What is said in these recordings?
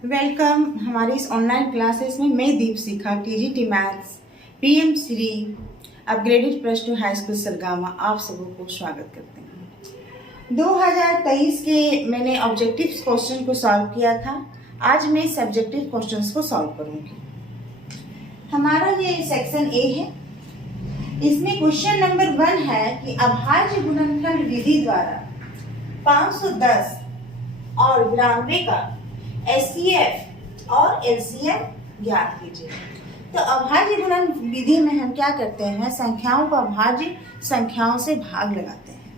Welcome हमारी इस online classes में मैं Deepshikha TGT maths PM Shri upgraded plus two high school Sargama आप सबों को स्वागत करते हैं। 2023 के मैंने ऑब्जेक्टिव क्वेश्चन को सॉल्व किया था। आज मैं सब्जेक्टिव क्वेश्चंस को सॉल्व करूंगी। हमारा ये सेक्शन ए है। इसमें क्वेश्चन नंबर 1 है कि अभाज्य गुणनखंड विधि द्वारा 510 और 92 का एचसीएफ और एलसीएम ज्ञात कीजिए। तो अभाज्य गुणन विधि में हम क्या करते हैं, संख्याओं को अभाज्य संख्याओं से भाग लगाते हैं।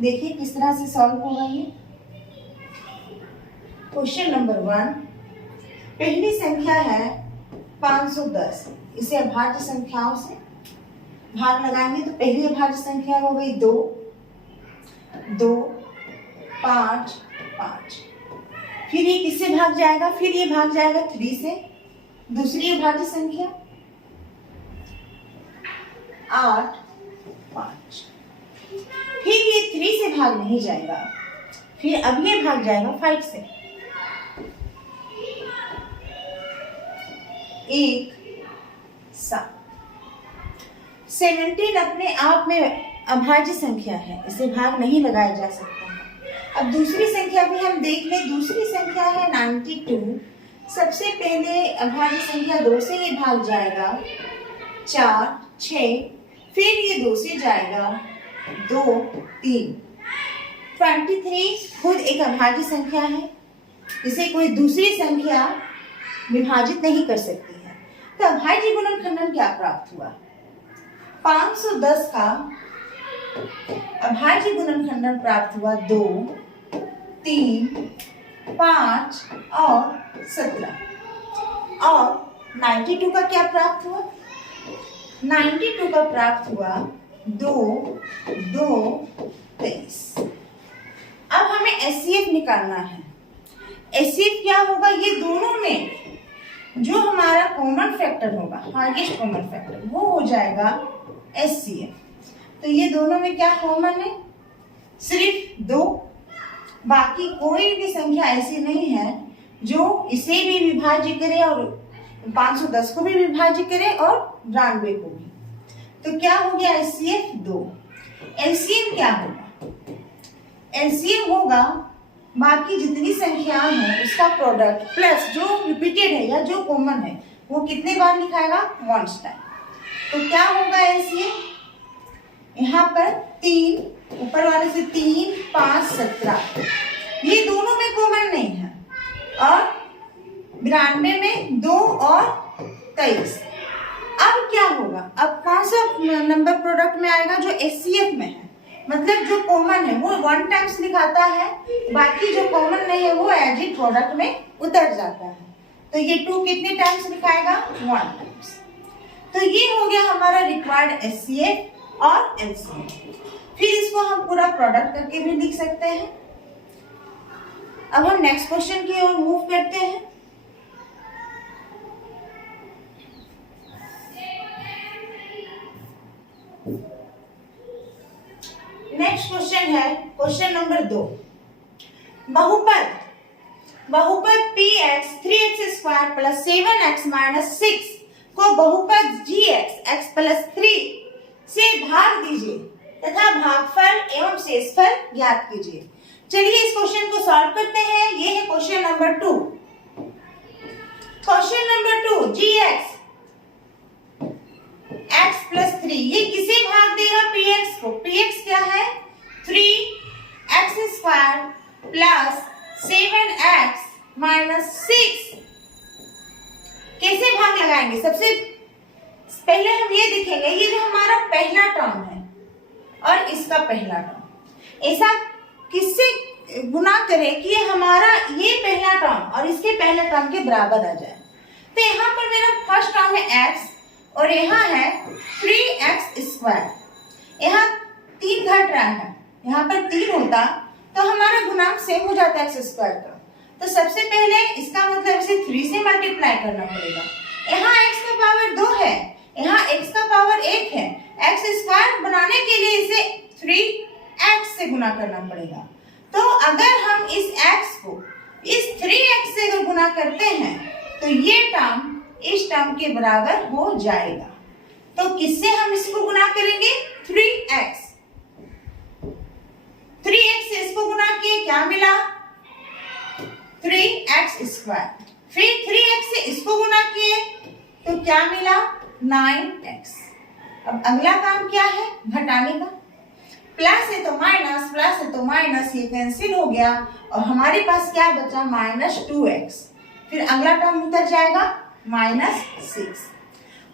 देखिए किस तरह से सॉल्व होगा ये। क्वेश्चन नंबर 1, पहली संख्या है 510। इसे अभाज्य संख्याओं से भाग लगाएंगे तो पहली अभाज्य संख्या हो गई 2, 2, 5, 5। फिर ये किससे भाग जाएगा, फिर ये भाग जाएगा 3 से। दूसरी अभाज्य संख्या 8, 5। फिर ये 3 से भाग नहीं जाएगा, फिर अब ये भाग जाएगा 5 से। 1, 7। 17 अपने आप में अभाज्य संख्या है, इसे भाग नहीं लगाया जा सकता। अब दूसरी संख्या भी हम देख लें। दूसरी संख्या है 92। सबसे पहले अभाज्य संख्या 2 से ये भाग जाएगा 4, 6। फिर ये 2 से जाएगा 2, 3। 23 खुद एक अभाज्य संख्या है, इसे कोई दूसरी संख्या विभाजित नहीं कर सकती है। तो अभाज्य गुणनखंडन क्या प्राप्त हुआ, 510 का अभाज्य गुणनखंडन प्राप्त हुआ 2, 3, 5 और 17। और 92 का क्या प्राप्त हुआ, 92 का प्राप्त हुआ 2, 2, 23। अब हमें एचसीएफ निकालना है। एचसीएफ क्या होगा, ये दोनों में जो हमारा कॉमन फैक्टर होगा, हाईएस्ट कॉमन फैक्टर, वो हो जाएगा एचसीएफ। तो ये दोनों में क्या कॉमन है, सिर्फ 2। बाकी कोई भी संख्या ऐसी नहीं है जो इसे भी विभाज्य करे और 510 को भी विभाज्य करे और 92 को भी। तो क्या हो गया, एचसीएफ 2। एलसीएम क्या होगा, एलसीएम होगा बाकी जितनी संख्याएं हैं उसका प्रोडक्ट प्लस जो रिपीटेड है या जो कॉमन है वो कितने बार लिखाएगा, वंस टाइम। तो क्या होगा एलसीएम, यहाँ पर 3, ऊपर वाले से 3, 5, 17, ये दोनों में कॉमन नहीं है। और 92 में 2 और 23। अब क्या होगा, अब कौन सा नंबर प्रोडक्ट में आएगा, जो एचसीएफ में है, मतलब जो कॉमन है वो 1 टाइम्स लिखाता है, बाकी जो कॉमन नहीं है वो एज ए प्रोडक्ट में उतर जाता है। तो ये 2 कितने टाइम्स लिखाएगा, 1 टाइम्स। तो ये हो गया हमारा रिक्वायर्ड एचसीएफ और एलसीएम। फिर इसको हम पूरा प्रोडक्ट करके भी लिख सकते हैं। अब हम नेक्स्ट क्वेश्चन की ओर मूव करते हैं। नेक्स्ट क्वेश्चन है क्वेश्चन नंबर 2। बहुपद px 3x² plus 7x minus 6 को बहुपद gx x प्लस 3 से भाग दीजिए तथा भागफल एवं शेषफल ज्ञात कीजिए। चलिए इस क्वेश्चन को सॉल्व करते हैं। ये है question number 2। Question number 2, gx x plus 3, ये किसे भाग देगा, px को। px क्या है, 3x² प्लस 7x माइनस 6। कैसे भाग लगाएंगे, सबसे पहले हम ये देखेंगे, ये जो हमारा पहला टर्म है और इसका पहला टर्म, ऐसा किससे गुना करें कि ये हमारा ये पहला टर्म और इसके पहले टर्म के बराबर आ जाए। तो यहाँ पर मेरा फर्स्ट टर्म है x और यहाँ है 3x²। यहाँ 3 घट रहा है, यहाँ पर 3 होता तो हमारा गुणांक सेम हो जाता है x² का। तो सबसे पहले इसका मतलब इसे 3 से मल्टीप्लाई करना पड़ेगा। यहाँ x का पावर 2 है, यहाँ x का पावर 1 है। x² बनाने के लिए इसे 3x से गुना करना पड़ेगा। तो अगर हम इस x को इस 3x से अगर गुना गुना करते हैं तो ये टर्म इस टर्म के बराबर हो जाएगा। तो किससे हम इसको गुना करेंगे? 3x। 3x से इसको गुना किए, क्या मिला? 3x square. फिर 3x से इसको गुना किए तो क्या मिला? 9x। अब अगला काम क्या है? घटाने का। प्लस है तो माइनस, प्लस है तो माइनस, ये कैंसिल हो गया और हमारे पास क्या बचा? -2x। फिर अगला टर्म उतर जाएगा -6।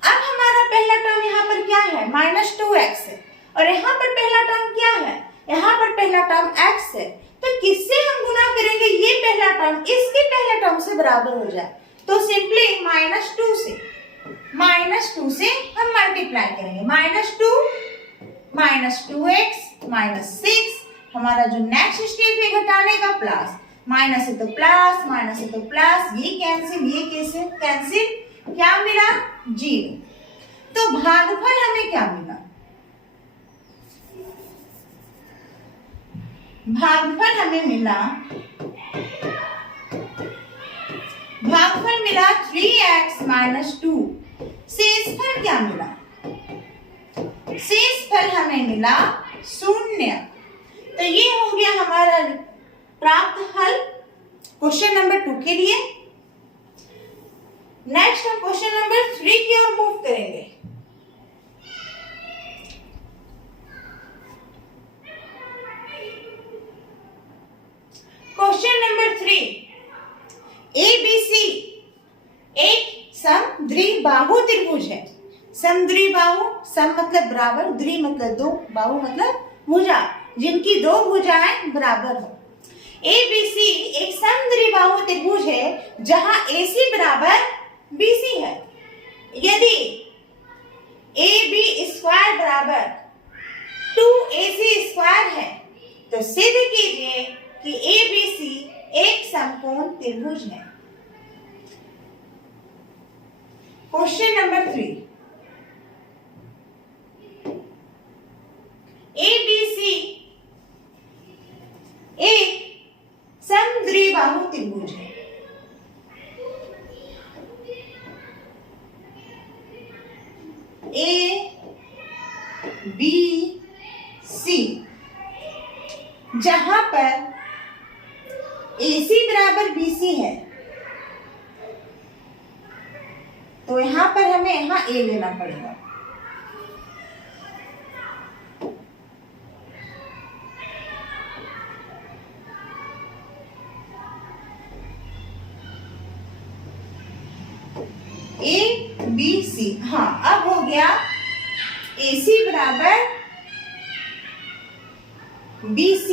अब हमारा पहला टर्म यहाँ पर क्या है? -2x है और यहाँ पर पहला टर्म क्या है? यहाँ पर पहला टर्म x है। तो किससे हम गुना करेंगे? ये पहला टर्म इसके पहले टर्म से बराबर हो जाए तो सिंपली -2 से हम मल्टीप्लाई करेंगे। -2x -6, हमारा जो नेक्स्ट स्टेप है घटाने का, प्लस। माइनस है तो प्लस, माइनस है तो प्लस, ये कैंसिल, क्या मिला? 0। तो भागफल हमें क्या मिला? भागफल हमें मिला 3x - 2। शेषफल क्या मिला? शेषफल हमें मिला 0। तो ये हो गया हमारा प्राप्त हल क्वेश्चन नंबर 2 के लिए। नेक्स्ट हम क्वेश्चन नंबर 3 की ओर मूव करेंगे। क्वेश्चन नंबर 3, ABC एक समद्विबाहु त्रिभुज है। समद्विबाहु, सम मतलब बराबर, द्वि मतलब दो, बाहु मतलब भुजा, जिनकी दो भुजाएं बराबर हो। ABC एक समद्विबाहु त्रिभुज है जहां AC बराबर BC है। यदि AB स्क्वायर बराबर 2AC स्क्वायर है तो सिद्ध कीजिए कि ABC एक समकोण त्रिभुज है। क्वेश्चन नंबर 3, ABC एक समद्विबाहु त्रिभुज है। ABC जहां पर AC बराबर BC है तो यहां पर हमें यहां A लेना पड़ेगा। ABC, हाँ, अब हो गया AC बराबर BC।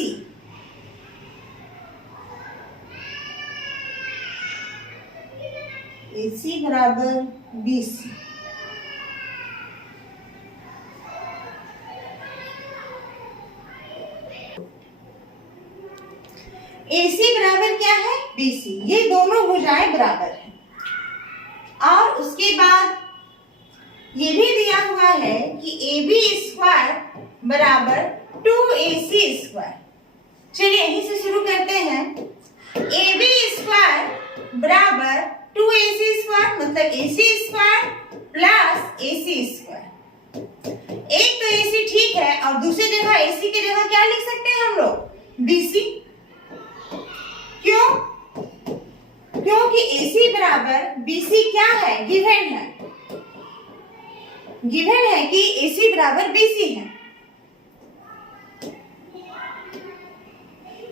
AC बराबर BC। AC बराबर क्या है? BC। ये दोनों भुजाएं बराबर हैं। और उसके बाद ये भी दिया हुआ है कि AB स्क्वायर बराबर 2AC स्क्वायर। चलिए यहीं से शुरू करते हैं। AB स्क्वायर बराबर 2AC स्क्वायर मतलब AC square plus AC square. एक तो AC ठीक है और दूसरी जगह AC की जगह क्या लिख सकते हैं हम लोग? BC। क्यों? क्योंकि AC बराबर BC क्या है? गिवन है। गिवन है कि AC बराबर BC है।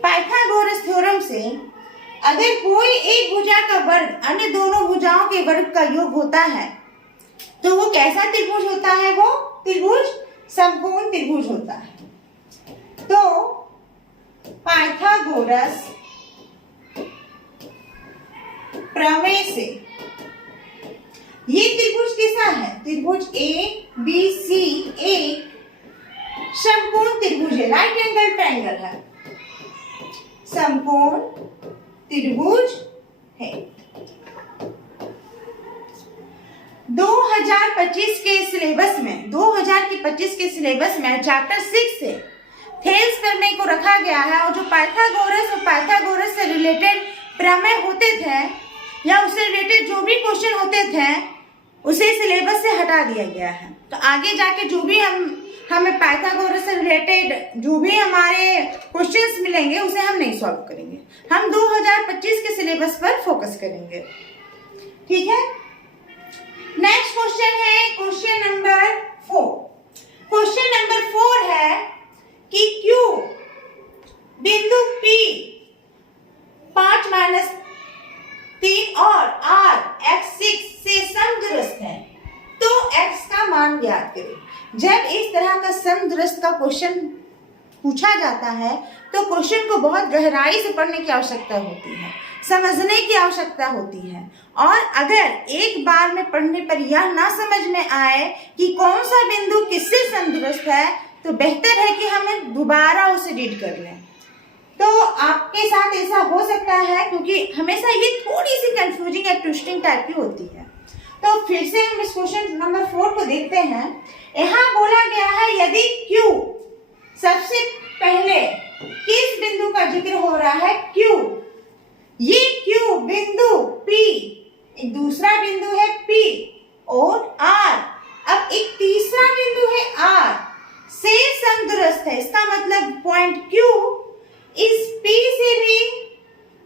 पाइथागोरस थ्योरम से अगर कोई एक भुजा का वर्ग अन्य दोनों भुजाओं के वर्ग का योग होता है तो वो कैसा त्रिभुज होता है? वो त्रिभुज समकोण त्रिभुज होता है। तो पाइथागोरस प्रमेय से ये त्रिभुज कैसा है? त्रिभुज ABC एक समकोण त्रिभुज है, राइट एंगल ट्रायंगल है, समकोण त्रिभुज है। 2025 के सिलेबस में 2025 के सिलेबस में चैप्टर 6 से थेल्स प्रमेय को रखा गया है और जो पाइथागोरस और पाइथागोरस से रिलेटेड प्रमेय होते थे भी क्वेश्चन होते थे उसे सिलेबस से हटा दिया गया है। तो आगे जाके जो भी हमें पाइथागोरस से रिलेटेड जो भी हमारे क्वेश्चंस मिलेंगे उसे हम नहीं सॉल्व करेंगे, हम 2025 के सिलेबस पर फोकस करेंगे। ठीक है, नेक्स्ट क्वेश्चन है क्वेश्चन नंबर 4। क्वेश्चन नंबर 4 है कि Q बिंदु P 5 - 3 और R x 6 से समदुरस्त है तो x का मान ज्ञात करें। जब इस तरह का समदुरस्त का क्वेश्चन पूछा जाता है तो क्वेश्चन को बहुत गहराई से पढ़ने की आवश्यकता होती है, समझने की आवश्यकता होती है, और अगर एक बार में पढ़ने पर यह ना समझ में आए कि कौन सा बिंदु किससे समदुरस्त है तो बेहतर है कि हमें दोबारा उसे रीड कर लें। तो आपके साथ ऐसा हो सकता है क्योंकि हमेशा ये थोड़ी सी कंफ्यूजिंग या ट्विस्टिंग टाइप की होती है। तो फिर से हम इस क्वेश्चन नंबर 4 को देखते हैं। यहाँ बोला गया है यदि Q, सबसे पहले किस बिंदु का जिक्र हो रहा है? Q, ये Q बिंदु P, एक दूसरा बिंदु है P और R, अब एक तीसरा बिंदु है R से समदुरस्त है। इसका मतलब पॉइंट Q इस P से भी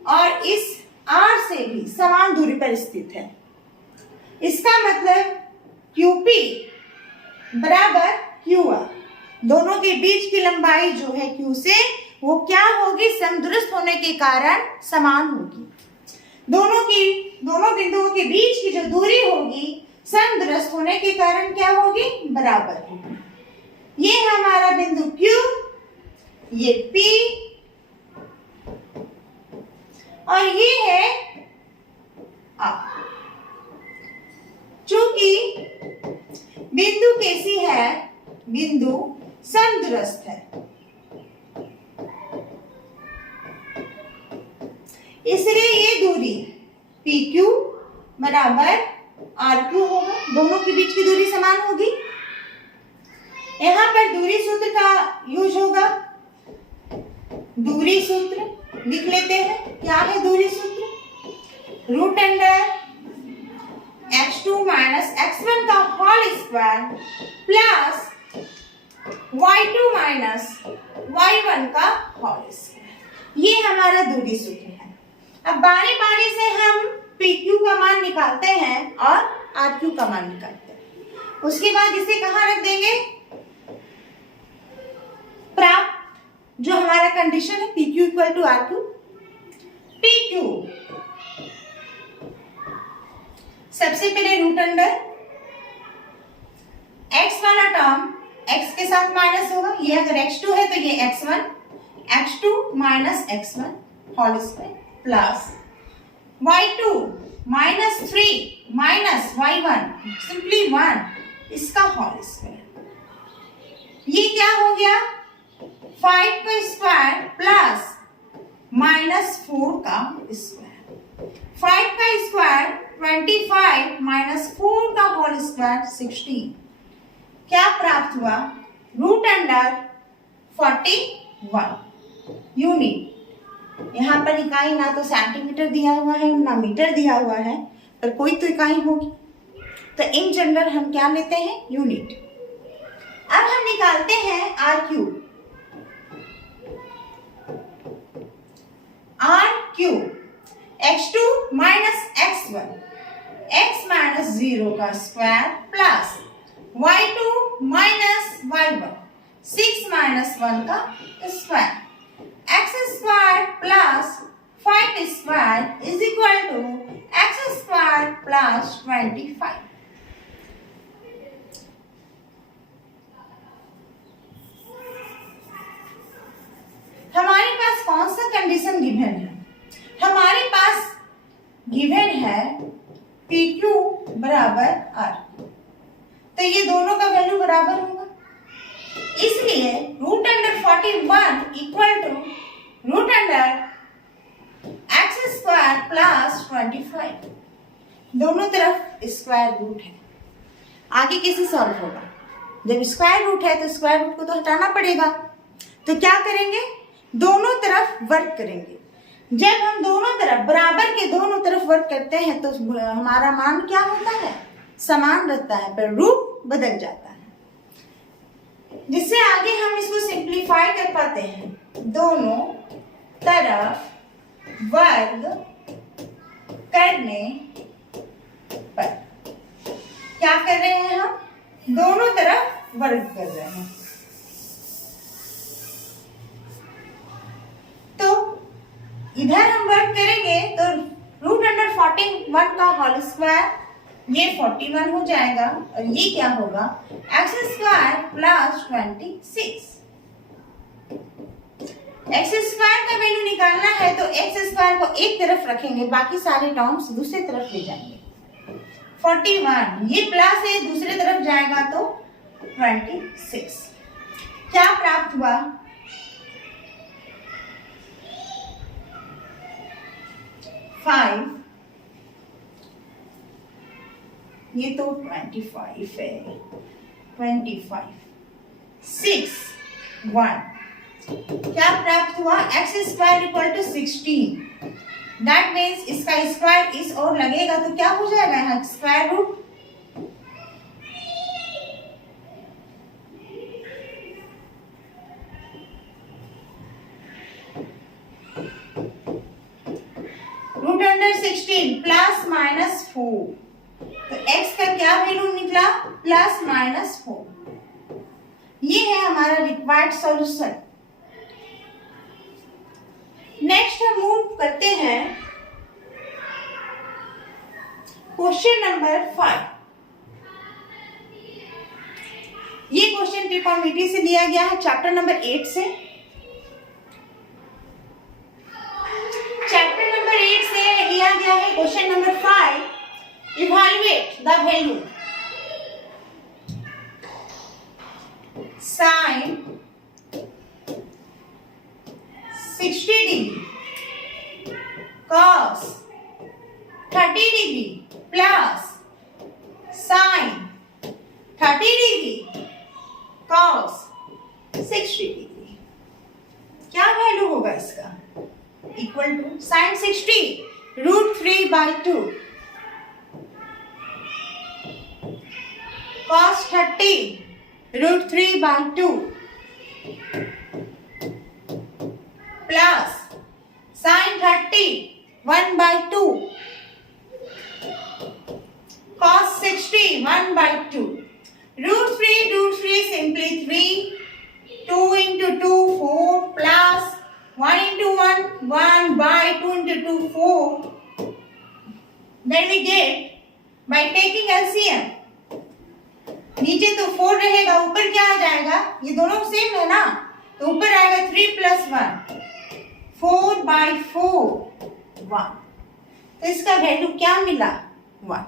और इस R से भी समान दूरी पर स्थित है। इसका मतलब QP बराबर QR, दोनों के बीच की लंबाई जो है Q से वो क्या होगी? समदुरस्त होने के कारण समान होगी। दोनों बिंदुओं के बीच की जो दूरी होगी समदुरस्त होने के कारण क्या होगी? बराबर होगी। ये हमारा बिंदु Q, ये P और ये है R। चूंकि बिंदु कैसी है? बिंदु समदुरस्त है, इसलिए ये दूरी PQ बराबर RQ होगा, दोनों के बीच की दूरी समान होगी। यहाँ पर दूरी सूत्र का यूज होगा। दूरी सूत्र लिख लेते हैं। क्या है दूरी सूत्र? Root under x2 minus x1 का whole square plus y2 minus y1 का होल स्क्वायर, ये हमारा दूरी सूत्र है। अब बारी बारी से हम PQ का मान निकालते हैं और RQ का मान निकालते हैं। उसके बाद इसे कहाँ रख देंगे? प्राप्त जो हमारा कंडीशन है PQ equal to RQ। PQ सबसे पहले रूट अंडर x वाला टर्म x के साथ माइनस होगा, ये अगर x2 है तो ये x1, x2 minus x1 whole square plus y2 minus 3 minus y1 simply 1 इसका होल स्क्वायर। ये क्या हो गया? 5 का स्क्वायर प्लस माइनस 4 का स्क्वायर। 5 का स्क्वायर 25 माइनस 4 का होल स्क्वायर 16। क्या प्राप्त हुआ? Root under 41 unit. यहाँ पर इकाई ना तो सेंटीमीटर दिया हुआ है ना मीटर दिया हुआ है, पर कोई तो इकाई होगी, तो इन जनरल हम क्या लेते हैं? यूनिट। अब हम निकालते हैं RQ। RQ x2 minus x1 x minus 0 का square plus y2 minus y1 6 minus 1 का square. x square plus 5 square is equal to x square plus 25। हमारे पास कौन सा कंडीशन गिवन है? हमारे पास गिवन है PQ बराबर R, तो ये दोनों का वैल्यू बराबर होगा, इसलिए root under 41 equal to root under x square plus 25। दोनों तरफ स्क्वायर रूट है, आगे कैसे सॉल्व होगा? जब स्क्वायर रूट है तो स्क्वायर रूट को तो हटाना पड़ेगा, तो क्या करेंगे? दोनों तरफ वर्क करेंगे। जब हम दोनों तरफ बराबर के दोनों तरफ वर्क करते हैं तो हमारा मान क्या होता है, समान रहता है, पर रूट बदल जाता है। जिससे आगे हम इसको सिंप्लीफाई कर पाते हैं। दोनों तरफ वर्ग करने पर क्या कर रहे हैं, हम दोनों तरफ वर्ग कर रहे हैं। तो इधर हम वर्क करेंगे तो रूट अंडर 41 का होल स्क्वायर ये 41 हो जाएगा और ये क्या होगा, x square plus 26। X square का वैल्यू निकालना है तो एक्स स्क्वायर को एक तरफ रखेंगे, बाकी सारे टर्म्स दूसरी तरफ ले जाएंगे। 41 ये प्लस है, दूसरी तरफ जाएगा तो 26। क्या प्राप्त हुआ, 5, ये तो 25 है, 25, 6, 1। क्या प्राप्त हुआ, x square equal to 16। That means इसका स्क्वायर इस और लगेगा तो क्या हो जाएगा, यहाँ square root. Root under 16 plus minus 4, तो x का क्या वैल्यू निकला, प्लस माइनस 4। ये है हमारा रिक्वायर्ड सॉल्यूशन। नेक्स्ट हम मूव करते हैं क्वेश्चन नंबर 5। ये क्वेश्चन ट्रिग्नोमेट्री से लिया गया है, चैप्टर नंबर 8 से। चैप्टर नंबर 8 से लिया गया है question number 5, evaluate the value sine 60 degree cos 30 degree plus sine 30 degree cos 60 degree. क्या वैल्यू होगा इसका, equal to sine 60 √3/2 cos 30 √3/2 plus sine 30 1/2 cos 60 1/2 √3 simply 3, 2 into 2 4 plus 1 into 1 1/2 into 2 4। then we get by taking LCM, नीचे तो 4 रहेगा, ऊपर क्या आ जाएगा, ये दोनों सेम है ना, तो ऊपर आएगा 3 + 1 4/4 1। तो इसका वैल्यू क्या मिला, 1।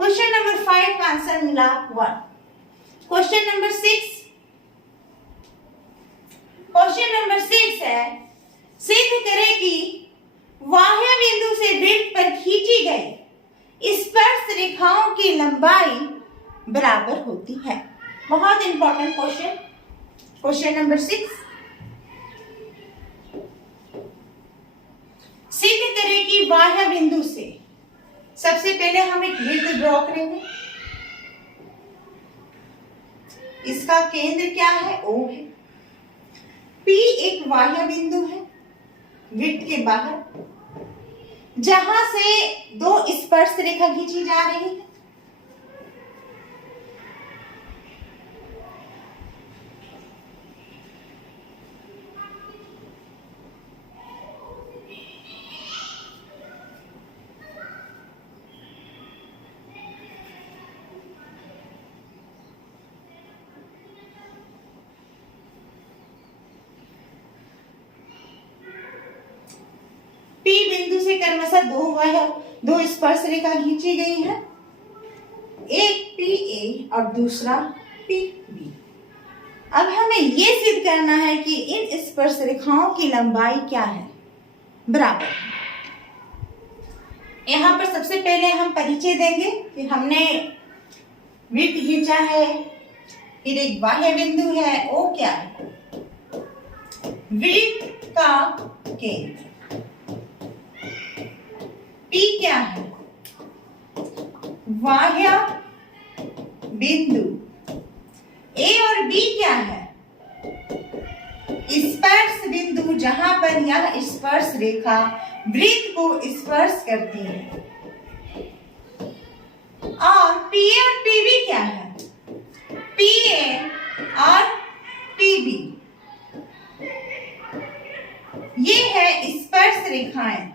क्वेश्चन नंबर 5 का आंसर मिला 1। क्वेश्चन नंबर 6, क्वेश्चन नंबर 6 है, सिद्ध करें कि बाह्य बिंदु से वृत्त पर खींची गई स्पर्श रेखाओं की लंबाई बराबर होती है। बहुत इंपॉर्टेंट क्वेश्चन, क्वेश्चन नंबर 6। सिद्ध करें कि बाह्य बिंदु से, सबसे पहले हम एक वृत्त ड्रॉ करेंगे। इसका केंद्र क्या है, O है। P एक बाह्य बिंदु है वृत्त के बाहर, जहां से 2 स्पर्श रेखा खींची जा रही है। P बिंदु से क्रमशः 2 स्पर्श रेखा खींची गई है, एक PA और दूसरा PB। अब हमें ये सिद्ध करना है कि इन स्पर्श रेखाओं की लंबाई क्या है, बराबर। यहाँ पर सबसे पहले हम परिचय देंगे कि हमने वृत्त खींचा है, फिर एक बाह्य बिंदु है, O क्या है, वृत्त का केंद्र। P क्या है? बाह्य बिंदु। A और B क्या है? स्पर्श बिंदु, जहां पर यह स्पर्श रेखा वृत्त को स्पर्श करती है। और PA और PB क्या है? PA और PB ये है स्पर्श रेखाएं।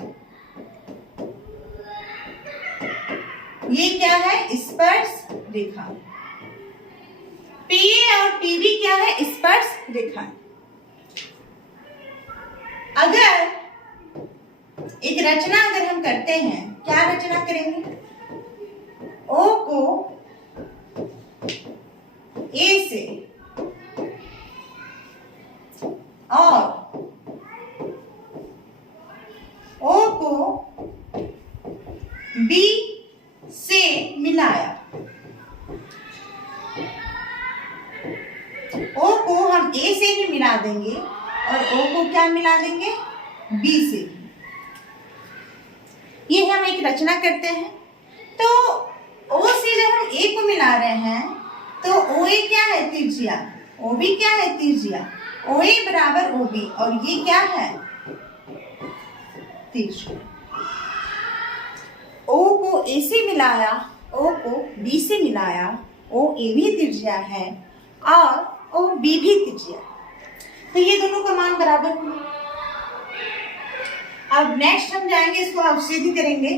ये क्या है? स्पर्श रेखा। PA और PB क्या है? स्पर्श रेखा। अगर एक रचना अगर हम करते हैं, क्या रचना करेंगे? O को A से और O को B से मिलाया। O को हम A से भी मिला देंगे और O को क्या मिला देंगे? B से। ये हम एक रचना करते हैं। तो O से जब हम A को मिला रहे हैं तो OA क्या है? त्रिज्या। OB क्या है? त्रिज्या। OA बराबर OB और ये क्या है? त्रिज्या। O को A से मिलाया, O को B से मिलाया, OA भी त्रिज्या है और OB भी त्रिज्या। तो ये दोनों का मान बराबर हुआ। अब नेक्स्ट हम जाएंगे, इसको अवच्छेदी करेंगे।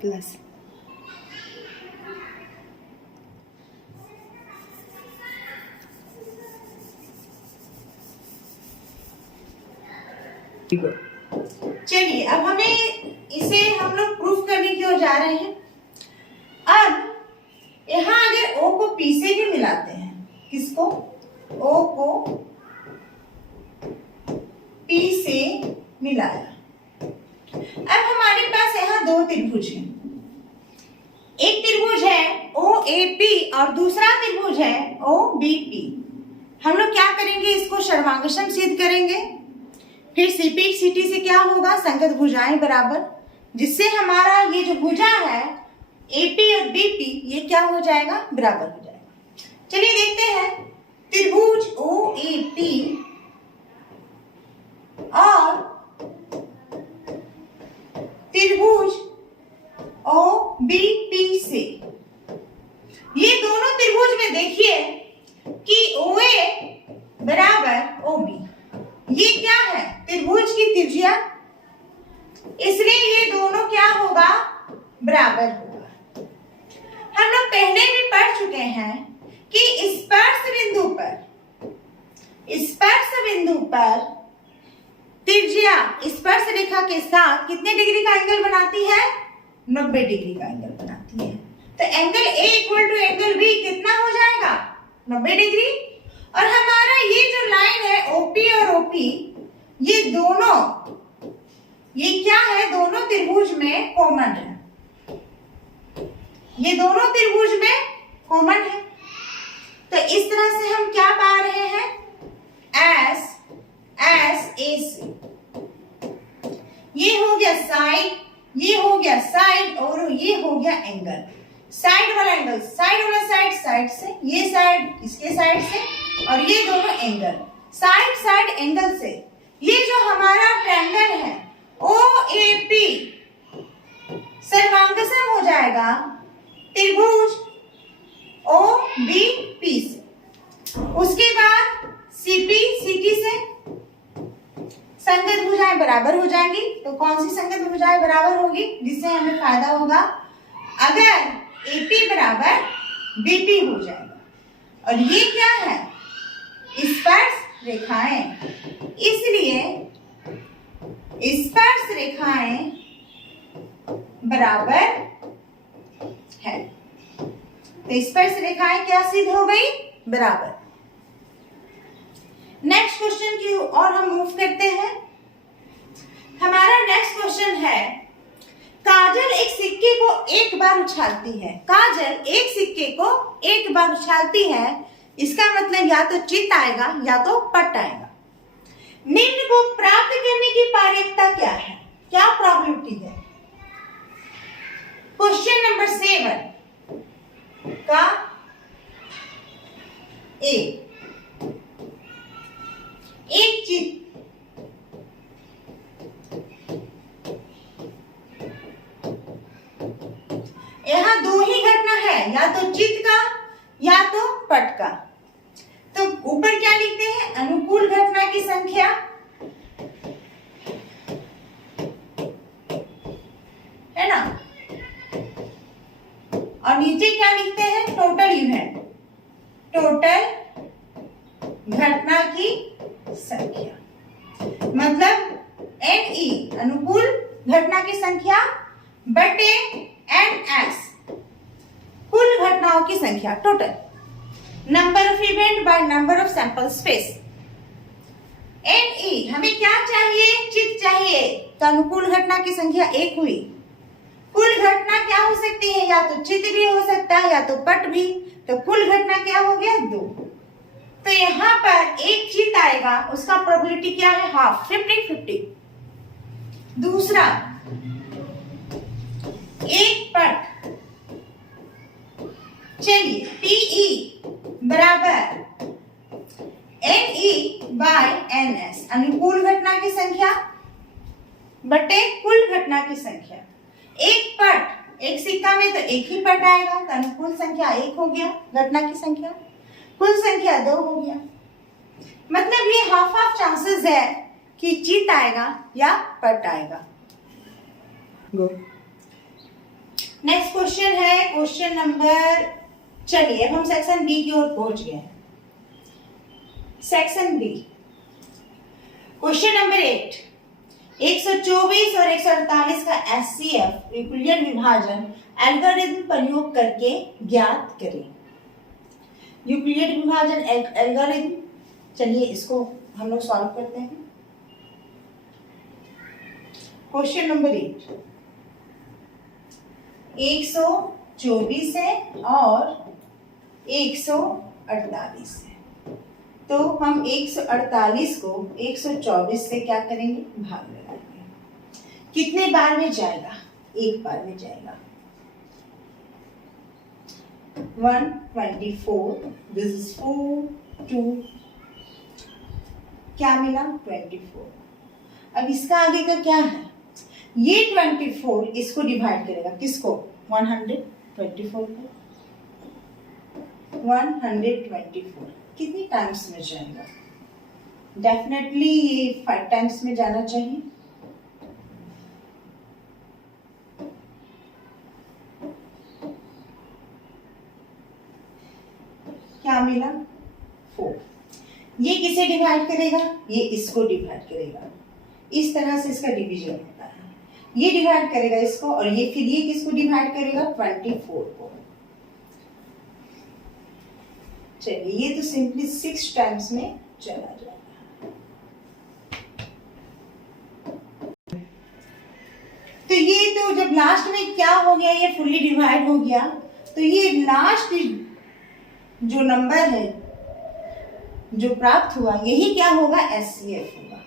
प्लस चलिए अब हमें इसे हम लोग प्रूफ करने की ओर जा रहे हैं। अब यहाँ अगर O को P से भी मिलाते हैं, किसको? O को P से मिलाया। अब हमारे पास यहाँ दो त्रिभुज हैं। एक त्रिभुज है OAP और दूसरा त्रिभुज है OBP। हम लोग क्या करेंगे? इसको सर्वांगसम सिद्ध करेंगे। फिर CP CT से क्या होगा? संगत भुजाएं बराबर, जिससे हमारा ये जो भुजा है AP और BP ये क्या हो जाएगा? बराबर हो जाएगा। चलिए देखते हैं। त्रिभुज OAP और त्रिभुज OBP से, ये दोनों त्रिभुज में देखिए कि OA बराबर OB, ये क्या है? त्रिभुज की त्रिज्या, इसलिए ये दोनों क्या होगा? बराबर होगा। हम लोग पहले भी पढ़ चुके हैं कि स्पर्श बिंदु पर त्रिज्या स्पर्श रेखा के साथ कितने डिग्री का एंगल बनाती है? 90 डिग्री का एंगल बनाती है। तो angle A equal to angle B कितना हो जाएगा? 90 डिग्री। और हमारा ये जो लाइन है OP और OP, ये दोनों, ये क्या है? दोनों त्रिभुज में कॉमन है। ये दोनों त्रिभुज में कॉमन है। तो इस तरह से हम क्या पा रहे हैं? AC। ये हो गया साइड, ये हो गया साइड और ये हो गया एंगल। साइड वाला एंगल साइड वाला साइड से, ये साइड इसके साइड से, और ये दोनों एंगल साइड एंगल से। ये जो हमारा ट्रायंगल है OAP सर्वांगसम हो जाएगा त्रिभुज OBP से। उसके बाद CP CT से संगत भुजाएं बराबर हो जाएंगी। तो कौन सी संगत भुजाएं बराबर होगी? जिससे हमें फायदा होगा अगर AP बराबर BP हो जाएगा। और ये क्या है? स्पर्श रेखाएं, इसलिए स्पर्श रेखाएं बराबर है। तो स्पर्श रेखाएं क्या सिद्ध हो गई? बराबर। नेक्स्ट क्वेश्चन की और हम मूव करते हैं। हमारा नेक्स्ट क्वेश्चन है, काजल एक सिक्के को एक बार उछालती है। काजल एक सिक्के को एक बार उछालती है, इसका मतलब या तो चित आएगा या तो पट आएगा। निम्न को प्राप्त करने की पारदर्शिता क्या है, क्या प्रोबेबिलिटी है? क्वेश्चन नंबर 7 का एक चित यहाँ दो ही घटना है, या तो चित का या तो पट का। तो ऊपर क्या लिखते हैं? अनुकूल घटना की संख्या है ना, और नीचे क्या लिखते हैं? टोटल इवेंट, टोटल घटना की संख्या। मतलब NE अनुकूल घटना की संख्या बटे NS कुल घटनाओं की संख्या, total number of event by number of sample space. NE हमें क्या चाहिए? चित चाहिए, तो अनुकूल घटना की संख्या 1 हुई। कुल घटना क्या हो सकती है? या तो चित भी हो सकता है या तो पट भी, तो कुल घटना क्या हो गया? 2। तो यहाँ पर एक चित आएगा, उसका प्रोबेबिलिटी क्या है? हाफ, 50-50। दूसरा एक पट, चलिए PE बराबर NE बाय NS अनुकूल घटना की संख्या बटे कुल घटना की संख्या। एक पट, एक सिक्का में तो एक ही पट आएगा, तो अनुकूल संख्या 1 हो गया, घटना की संख्या, कुल संख्या 2 हो गया। मतलब ये हाफ हाफ चांसेस है कि चित आएगा या पट आएगा। गो नेक्स्ट क्वेश्चन है क्वेश्चन नंबर, चलिए अब हम सेक्शन बी की ओर पहुंच गए। सेक्शन बी क्वेश्चन नंबर 8, 124 और 148 का SCF यूक्लिडियन विभाजन एल्गोरिथम प्रयोग करके ज्ञात करें। यूक्लिडियन विभाजन एल्गोरिथम, चलिए इसको हम लोग सॉल्व करते हैं। क्वेश्चन नंबर 8, 124 है और 148 है, तो हम 148 को 124 से क्या करेंगे? भाग लगाएंगे। कितने बार में जाएगा? एक बार में जाएगा। 124, दिस इज 4, 2, क्या मिला? 24। अब इसका आगे का क्या है? ये 24 इसको डिवाइड करेगा, किसको? 124 को। 124 कितनी टाइम्स में जाएगा? डेफिनेटली ये 5 टाइम्स में जाना चाहिए। क्या मिला? 4। ये किसे डिवाइड करेगा? ये इसको डिवाइड करेगा। इस तरह से इसका डिवीजन होता है। ये डिवाइड करेगा इसको, और ये फिर ये किसको डिवाइड करेगा? 24 को। चलिए ये तो सिंपली 6 टाइम्स में चला जाएगा। तो ये तो जब लास्ट में क्या हो गया? ये फुल्ली डिवाइड हो गया, तो ये लास्ट जो नंबर है जो प्राप्त हुआ, यही क्या होगा? SCF होगा।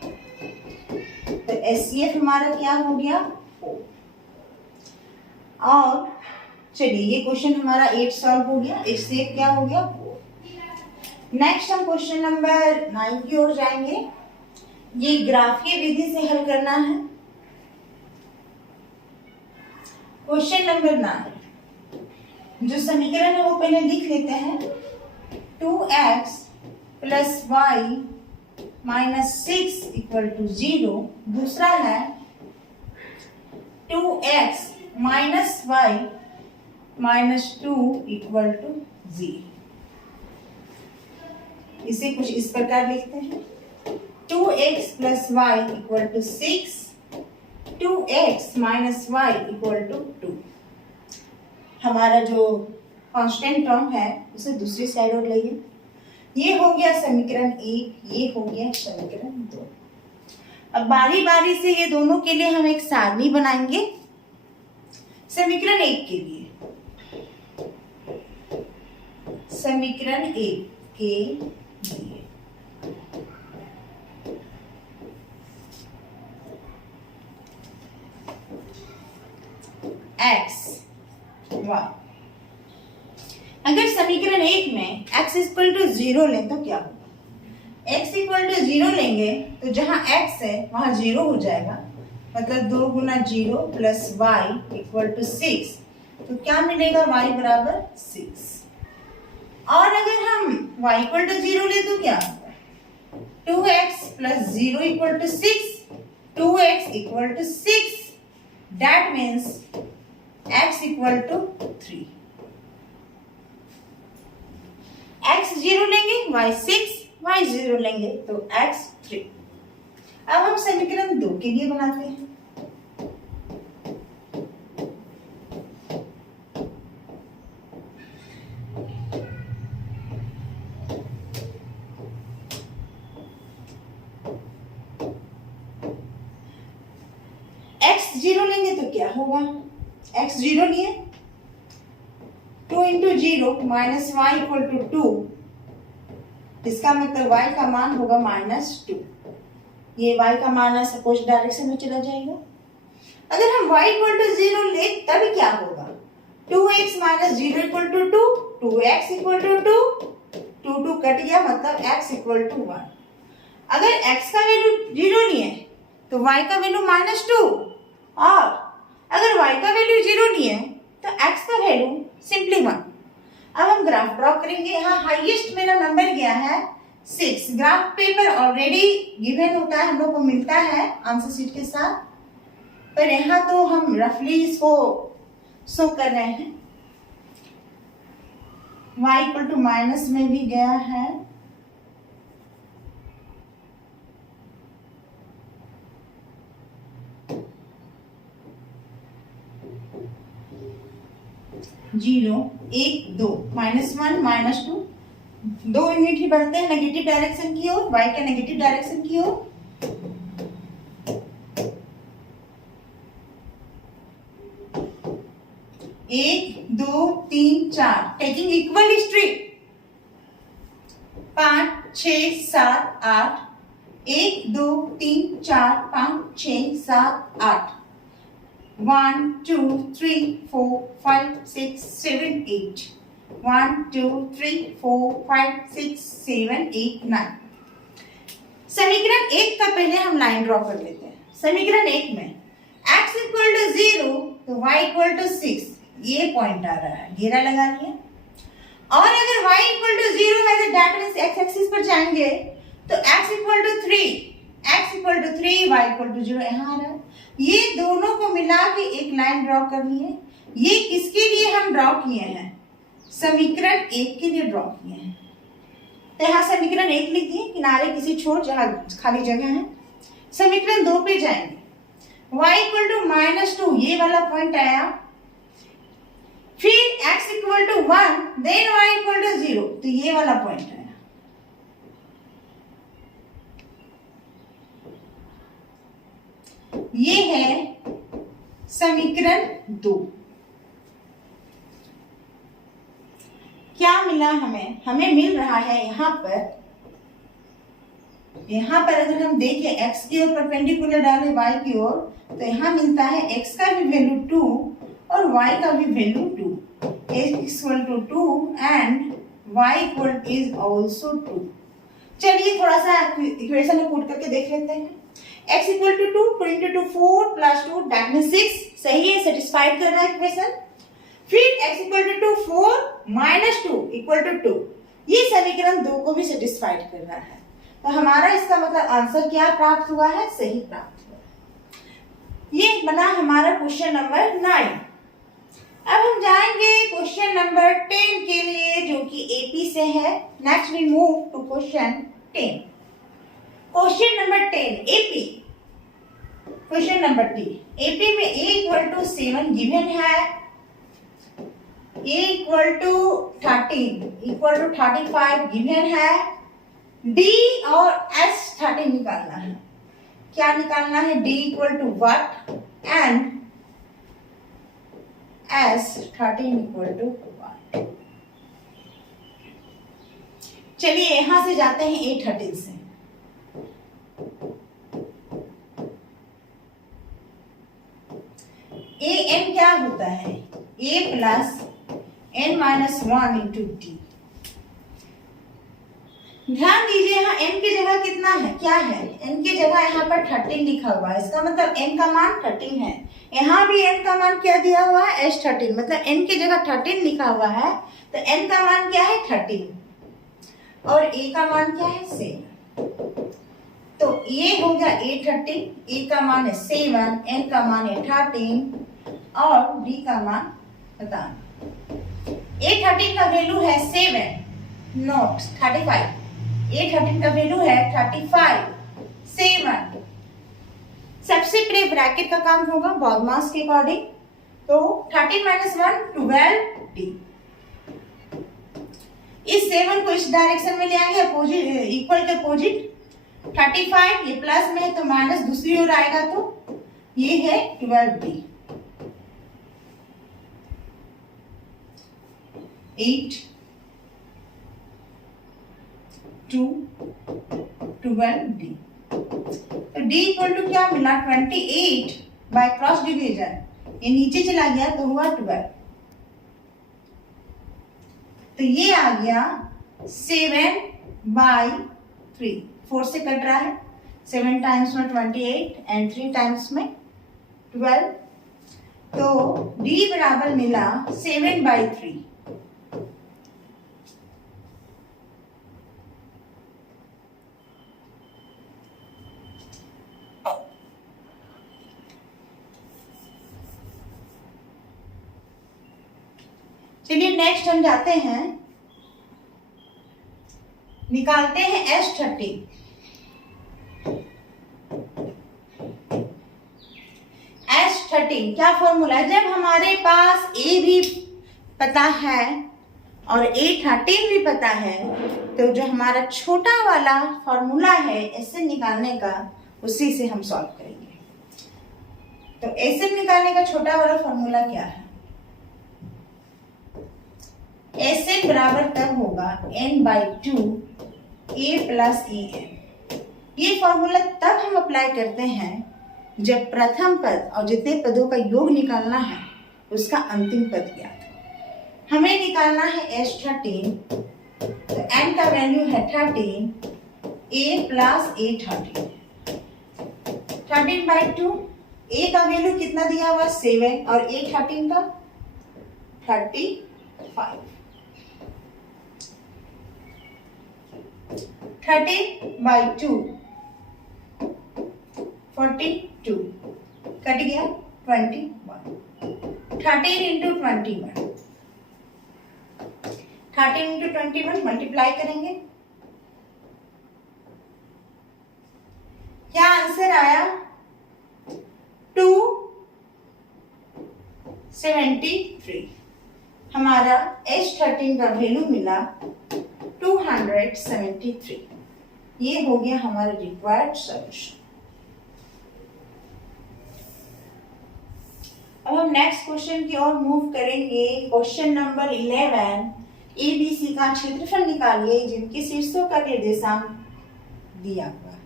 तो SCF हमारा क्या हो गया? 4। और चलिए ये क्वेश्चन हमारा 8 सॉल्व हो गया। इससे क्या हो गया? 4। नेक्स्ट हम क्वेश्चन नंबर 9 की ओर जाएंगे। ये ग्राफीय विधि से हल करना है। क्वेश्चन नंबर 9, जो समीकरण है वो पहले लिख लेते हैं। 2x plus y minus 6 equal to 0। दूसरा है 2x minus y minus 2 equal to 0। इसे कुछ इस प्रकार लिखते हैं। 2x plus y equal to 6, 2x minus y equal to 2। हमारा जो कांस्टेंट टर्म है उसे दूसरी साइड और लाइए। ये हो गया समीकरण 1, ये हो गया समीकरण 2। अब बारी बारी से ये दोनों के लिए हम एक सारणी बनाएंगे। समीकरण 1 के लिए, समीकरण 1 के लिए। एक्स वाई, अगर समीकरण 1 में x इक्वल टू 0 लें तो क्या होगा? x इक्वल टू 0 लेंगे तो जहां x है वहां 0 हो जाएगा, मतलब 2 गुना 0 प्लस वाई इक्वल टू 6, तो क्या मिलेगा? y बराबर 6। और अगर हम y इक्वल टू 0 ले तो क्या होगा? 2x plus 0 equal to 6, 2x equal to 6, that means x equal to 3। x 0 लेंगे y 6, y 0 लेंगे तो x 3। अब हम समीकरण 2 के लिए बनाते हैं। x 0 लेंगे तो क्या होगा? x 0 लिए 2 into 0 minus y equal to 2, इसका मतलब y का मान होगा -2। ये y का मान अपोजिट डायरेक्शन में चला जाएगा। अगर हम y इक्वल टू 0 ले तब क्या होगा? 2x minus 0 equal to 2, 2x equal to 2, 2 2 कट गया, मतलब x इक्वल टू 1। अगर x का वैल्यू 0 लिए तो y का वैल्यू -2, और अगर y का वैल्यू 0 लिए तो x का वैल्यू सिंपली 1। अब हम ग्राफ ड्रॉ करेंगे। यहाँ हाईएस्ट मेरा नंबर गया है 6। ग्राफ पेपर ऑलरेडी गिवन होता है, हम लोग को मिलता है आंसर शीट के साथ, पर यहाँ तो हम रफली इसको शो कर रहे हैं। y इक्वल टू माइनस में भी गया है, जीरो 1 2 -1 -2, 2 यूनिट ही बढ़ते हैं नेगेटिव डायरेक्शन की ओर, y के नेगेटिव डायरेक्शन की ओर। एक 2 3 4, टेकिंग इक्वल हिस्ट्री, 5 6 7 8, 1 2 3 4 5 6 7 8, 1 2 3 4 5 6 7 8, 1 2 3 4 5 6 7 8 9। समीकरण 1 का पहले हम लाइन ड्रॉ कर लेते हैं। समीकरण 1 में x इक्वल टू 0 तो y इक्वल टू 6, ये पॉइंट आ रहा है, घेरा लगा लिया। और अगर y इक्वल टू 0 है तो दैट मींस x एक्सिस पर जाएंगे तो x equal to 3, x equal to 3, y equal to 0 यहाँ आ रहा है। ये दोनों को मिला के एक लाइन ड्रॉ करनी है। ये किसके लिए हम ड्रॉ किए हैं? समीकरण 1 के लिए ड्रॉ किए हैं। तो यहाँ समीकरण 1 लिख दिए, किनारे किसी छोर जहाँ खाली जगह है। समीकरण 2 पे जाएंगे, y इक्वल टू -2, ये वाला पॉइंट आया, फिर x equal to 1, then y equal to 0, तो ये वाला पॉइंट आया। ये है समीकरण 2। क्या मिला हमें? हमें मिल रहा है यहाँ पर अगर हम देखें x की ओर परपेंडिकुलर डालें y की ओर, तो यहाँ मिलता है x का भी वैल्यू 2 और y का भी value 2, x equal to 2 and y equal is also 2। चलिए थोड़ा सा इक्वेशन में पुट करके देख लेते हैं। x equal to 2, 2 into 2 4 plus 2 that means 6, सही है, सेटिस्फाइड कर रहा है इक्वेशन। फिर x equal to 2 4 minus 2 equal to 2, ये समीकरण 2 को भी सेटिस्फाइड कर रहा है। तो हमारा इसका मतलब आंसर क्या प्राप्त हुआ है? सही प्राप्त हुआ। ये बना हमारा क्वेश्चन नंबर 9। अब हम जाएंगे क्वेश्चन नंबर 10 के लिए, जो कि एपी से है। Next we move to question 10। Question number 10 AP. Question number 10 AP में a इक्वल टू 7 गिवन है, a equal to 13 equal to 35 given है, d और s 13 निकालना है। क्या निकालना है? d equal to what and s 13 equal to what. चलिए यहां से जाते हैं A13 से। ए एन क्या होता है? A plus n minus 1 into T. ध्यान दीजिए यहाँ n की जगह कितना है, क्या है? n की जगह यहाँ पर 13 लिखा हुआ है, इसका मतलब n का मान 13 है। यहाँ भी n का मान क्या दिया हुआ है? h13, मतलब n की जगह 13 लिखा हुआ है, तो n का मान क्या है? 13 और a का मान क्या है? 7। तो ये हो गया A13, a का मान है 7, n का मान है 13 और d का मान बताना। A13 का वैल्यू है 7 नॉट 35। A13 का वैल्यू है 35, 7। सबसे पहले ब्रैकेट का काम होगा बॉडमास के अकॉर्डिंग, तो 13 माइनस 1 12d। इस 7 को इस डायरेक्शन में ले आएंगे, अपोजिट इक्वल के अपोजिट। 35 ये प्लस में है तो माइनस दूसरी ओर आएगा, तो ये है 12d। 8 2 12d। तो d इक्वल टू क्या मिला? 28 बाय क्रॉस डिवीजन, ये नीचे चला गया तो हुआ 12। तो ये आ गया 7 बाय 3, 4 से कट रहा है, 7 टाइम्स में 28 एंड 3 टाइम्स में 12, तो d बराबर मिला 7 बाय 3। चलिए नेक्स्ट हम जाते हैं, निकालते हैं H13। H13 क्या फॉर्मूला है? जब हमारे पास A भी पता है और A13 भी पता है, तो जो हमारा छोटा वाला फॉर्मूला है एसएन निकालने का, उसी से हम सॉल्व करेंगे। तो एसएन निकालने का छोटा वाला फॉर्मूला क्या है? एसएन बराबर तब होगा n/2 a plus A N. ये फॉर्मूला तब हम अप्लाई करते हैं जब प्रथम पद और जितने पदों का योग निकालना है उसका अंतिम पद ज्ञात हो। हमें निकालना है H13, तो n का वैल्यू है 13, a प्लस a 13/2। a का वैल्यू कितना दिया हुआ? 7 और a 13 का 35। 13/2 42 कट गया 21। 13 इंटू 21, 13 इंटू 21 मल्टीप्लाई करेंगे, क्या आंसर आया? 273। हमारा H13 का वैल्यू मिला 273। ये हो गया हमारा रिक्वायर्ड सॉल्यूशन। अब हम नेक्स्ट क्वेश्चन की ओर मूव करेंगे। क्वेश्चन नंबर 11, एबीसी का क्षेत्रफल निकालिए जिनके शीर्षों का निर्देशांक दिया हुआ है।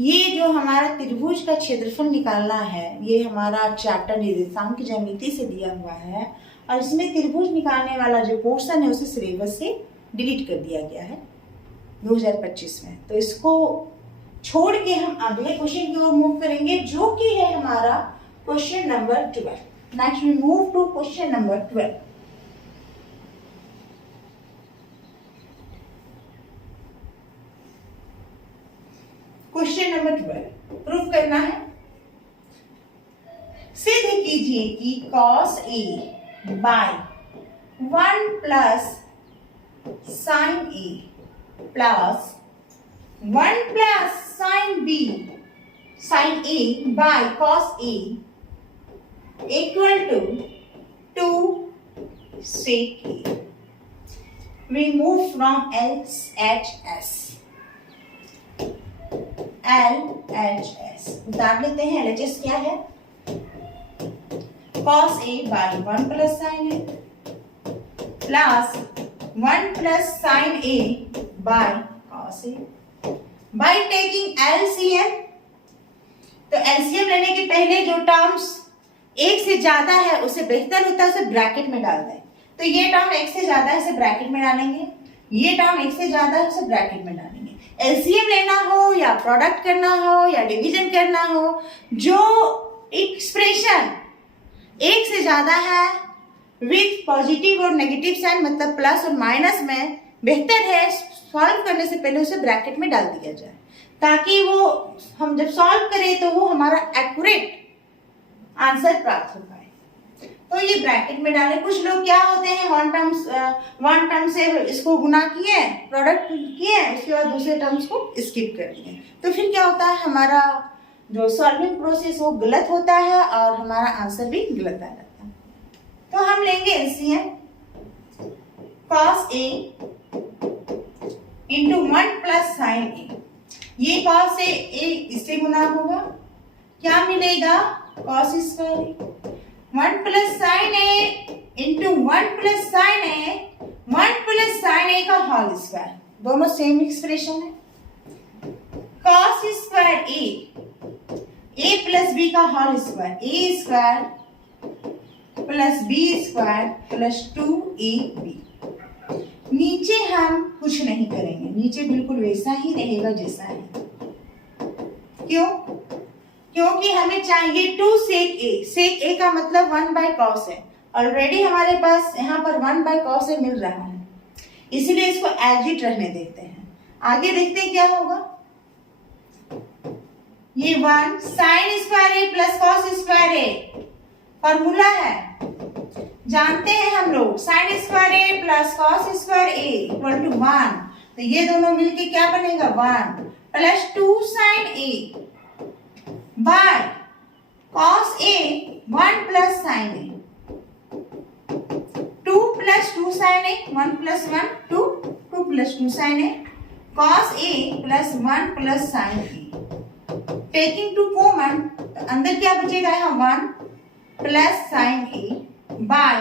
ये जो हमारा त्रिभुज का क्षेत्रफल निकालना है, ये हमारा चैप्टर निर्देशांक की ज्यामिति से दिया हुआ है और इसमें त्रिभुज निकालने वाला जो पोर्शन है उसे सिलेबस से डिलीट कर दिया गया है 2025 में। तो इसको छोड़ के हम अगले क्वेश्चन की ओर मूव करेंगे जो कि है हमारा question number 12। Next we move to question number 12। Question number 12 proof करना है। सिद्ध कीजिए कि cos A by 1 plus sin A plus 1 plus sin B sin A by cos A equal to 2 sec A। We move from LHS। LHS उतार लेते हैं। LHS क्या है? cos A by 1 plus sin A plus 1 plus sine A by cos A. By taking LCM, तो LCM लेने के पहले जो टर्म्स एक से ज्यादा है उसे बेहतर होता है उसे ब्रैकेट में डाल दें। तो ये टर्म एक से ज्यादा है इसे ब्रैकेट में डालेंगे, ये टर्म एक से ज्यादा है उसे ब्रैकेट में डालेंगे। एलसीएम लेना हो या प्रोडक्ट करना हो या डिवीजन करना हो, जो एक्सप्रेशन एक से ज्यादा है विथ पॉजिटिव और नेगेटिव साइन मतलब प्लस और माइनस में, बेहतर है सॉल्व करने से पहले उसे ब्रैकेट में डाल दिया जाए, ताकि वो हम जब सॉल्व करें तो वो हमारा एक्यूरेट आंसर प्राप्त हो पाए। तो ये ब्रैकेट में डालें। कुछ लोग क्या होते हैं वन टर्म से इसको गुना किए, प्रोडक्ट किए, उसके बाद दूसरे टर्म्स को स्किप कर दिए, तो फिर क्या होता है हमारा जो सॉल्विंग प्रोसेस वो गलत होता है और हमारा आंसर भी गलत आ जाता है। तो हम लेंगे LCM cos A into 1 plus sine A. ये cos A इससे गुना होगा, क्या मिलेगा cos square 1 plus sine A into 1 plus sine A, 1 plus sine A का होल स्क्वायर, दोनों सेम एक्सप्रेशन है। cos square A plus B का whole square, A square plus B square plus 2ab। नीचे हम कुछ नहीं करेंगे, नीचे बिल्कुल वैसा ही रहेगा जैसा है। क्यों? क्योंकि हमें चाहिए 2 sec a। sec a का मतलब 1 बाय cos है, ऑलरेडी हमारे पास यहाँ पर 1 बाय cos है मिल रहा है, इसलिए इसको एज इट रहने देते हैं। आगे देखते हैं क्या होगा। ये 1 sine square A plus cos square A formula है, जानते हैं हम लोग, sine square A plus cos square A equal to 1, तो ये दोनों मिलके क्या बनेगा 1 plus 2 sine A by cos A 1 plus sine A, 2 plus 2 sine A 1 plus 1 2, 2 plus 2 sine A cos A plus 1 plus sine A. Taking 2 common, तो अंदर क्या बचेगा यहाँ 1 plus sine A by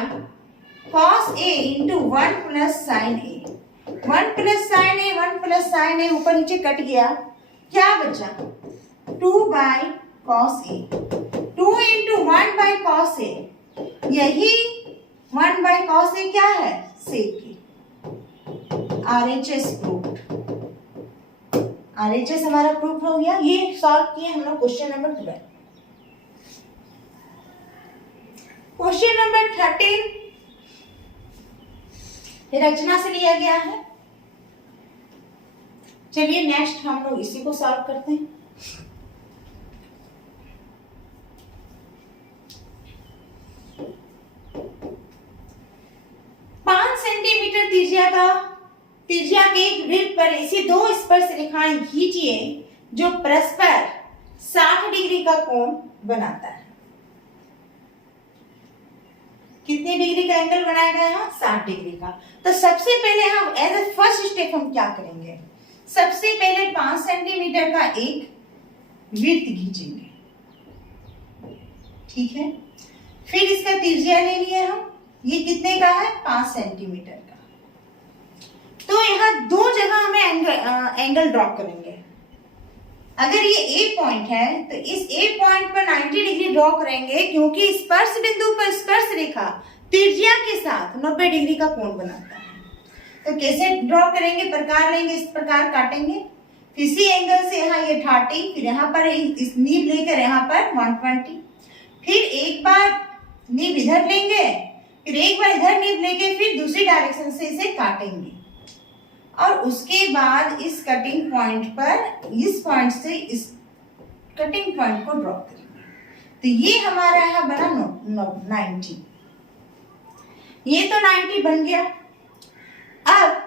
cos A into 1 plus sine A. 1 plus sine A 1 plus sine A ऊपर नीचे cut गया, क्या बचा 2 by cos A, 2 into 1 by cos A, यही 1 बाय cos A क्या है sec A। RHS proof, RHS हमारा proof हो गया। ये सॉल्व किए हम लोग क्वेश्चन नंबर 12। क्वेश्चन नंबर 13 रचना से लिया गया है। चलिए नेक्स्ट हम लोग इसी को सॉल्व करते हैं। त्रिज्या के एक वृत्त पर ऐसी 2 स्पर्श रेखाएं खींचिए जो परस्पर 60 डिग्री का कोण बनाता है। कितने डिग्री का एंगल बनाया गया है 60 डिग्री का। तो सबसे पहले हम एज ए फर्स्ट स्टेप हम क्या करेंगे, सबसे पहले 5 सेंटीमीटर का एक वृत्त खींचेंगे, ठीक है। फिर इसका त्रिज्या ले लिया हम, ये कितने का है 5 सेंटीमीटर का। तो यहाँ 2 जगह हमें एंगल ड्रॉ करेंगे। अगर ये ए पॉइंट है तो इस ए पॉइंट पर 90 डिग्री ड्रॉ करेंगे, क्योंकि स्पर्श बिंदु पर स्पर्श रेखा त्रिज्या के साथ 90 डिग्री का कोण बनाता है। तो कैसे ड्रॉ करेंगे, प्रकार लेंगे, इस प्रकार काटेंगे। इसी एंगल से यहाँ ये 30, फिर यहाँ पर इस नीब लेकर यहाँ पर 120, फिर एक बार नीब इधर लेंगे, फिर एक बार इधर नीब लेके फिर दूसरी डायरेक्शन से इसे काटेंगे, और उसके बाद इस कटिंग पॉइंट पर इस पॉइंट से इस कटिंग पॉइंट को ड्रॉ करेंगे। तो ये हमारा यहाँ बना 90, ये तो 90 बन गया। अब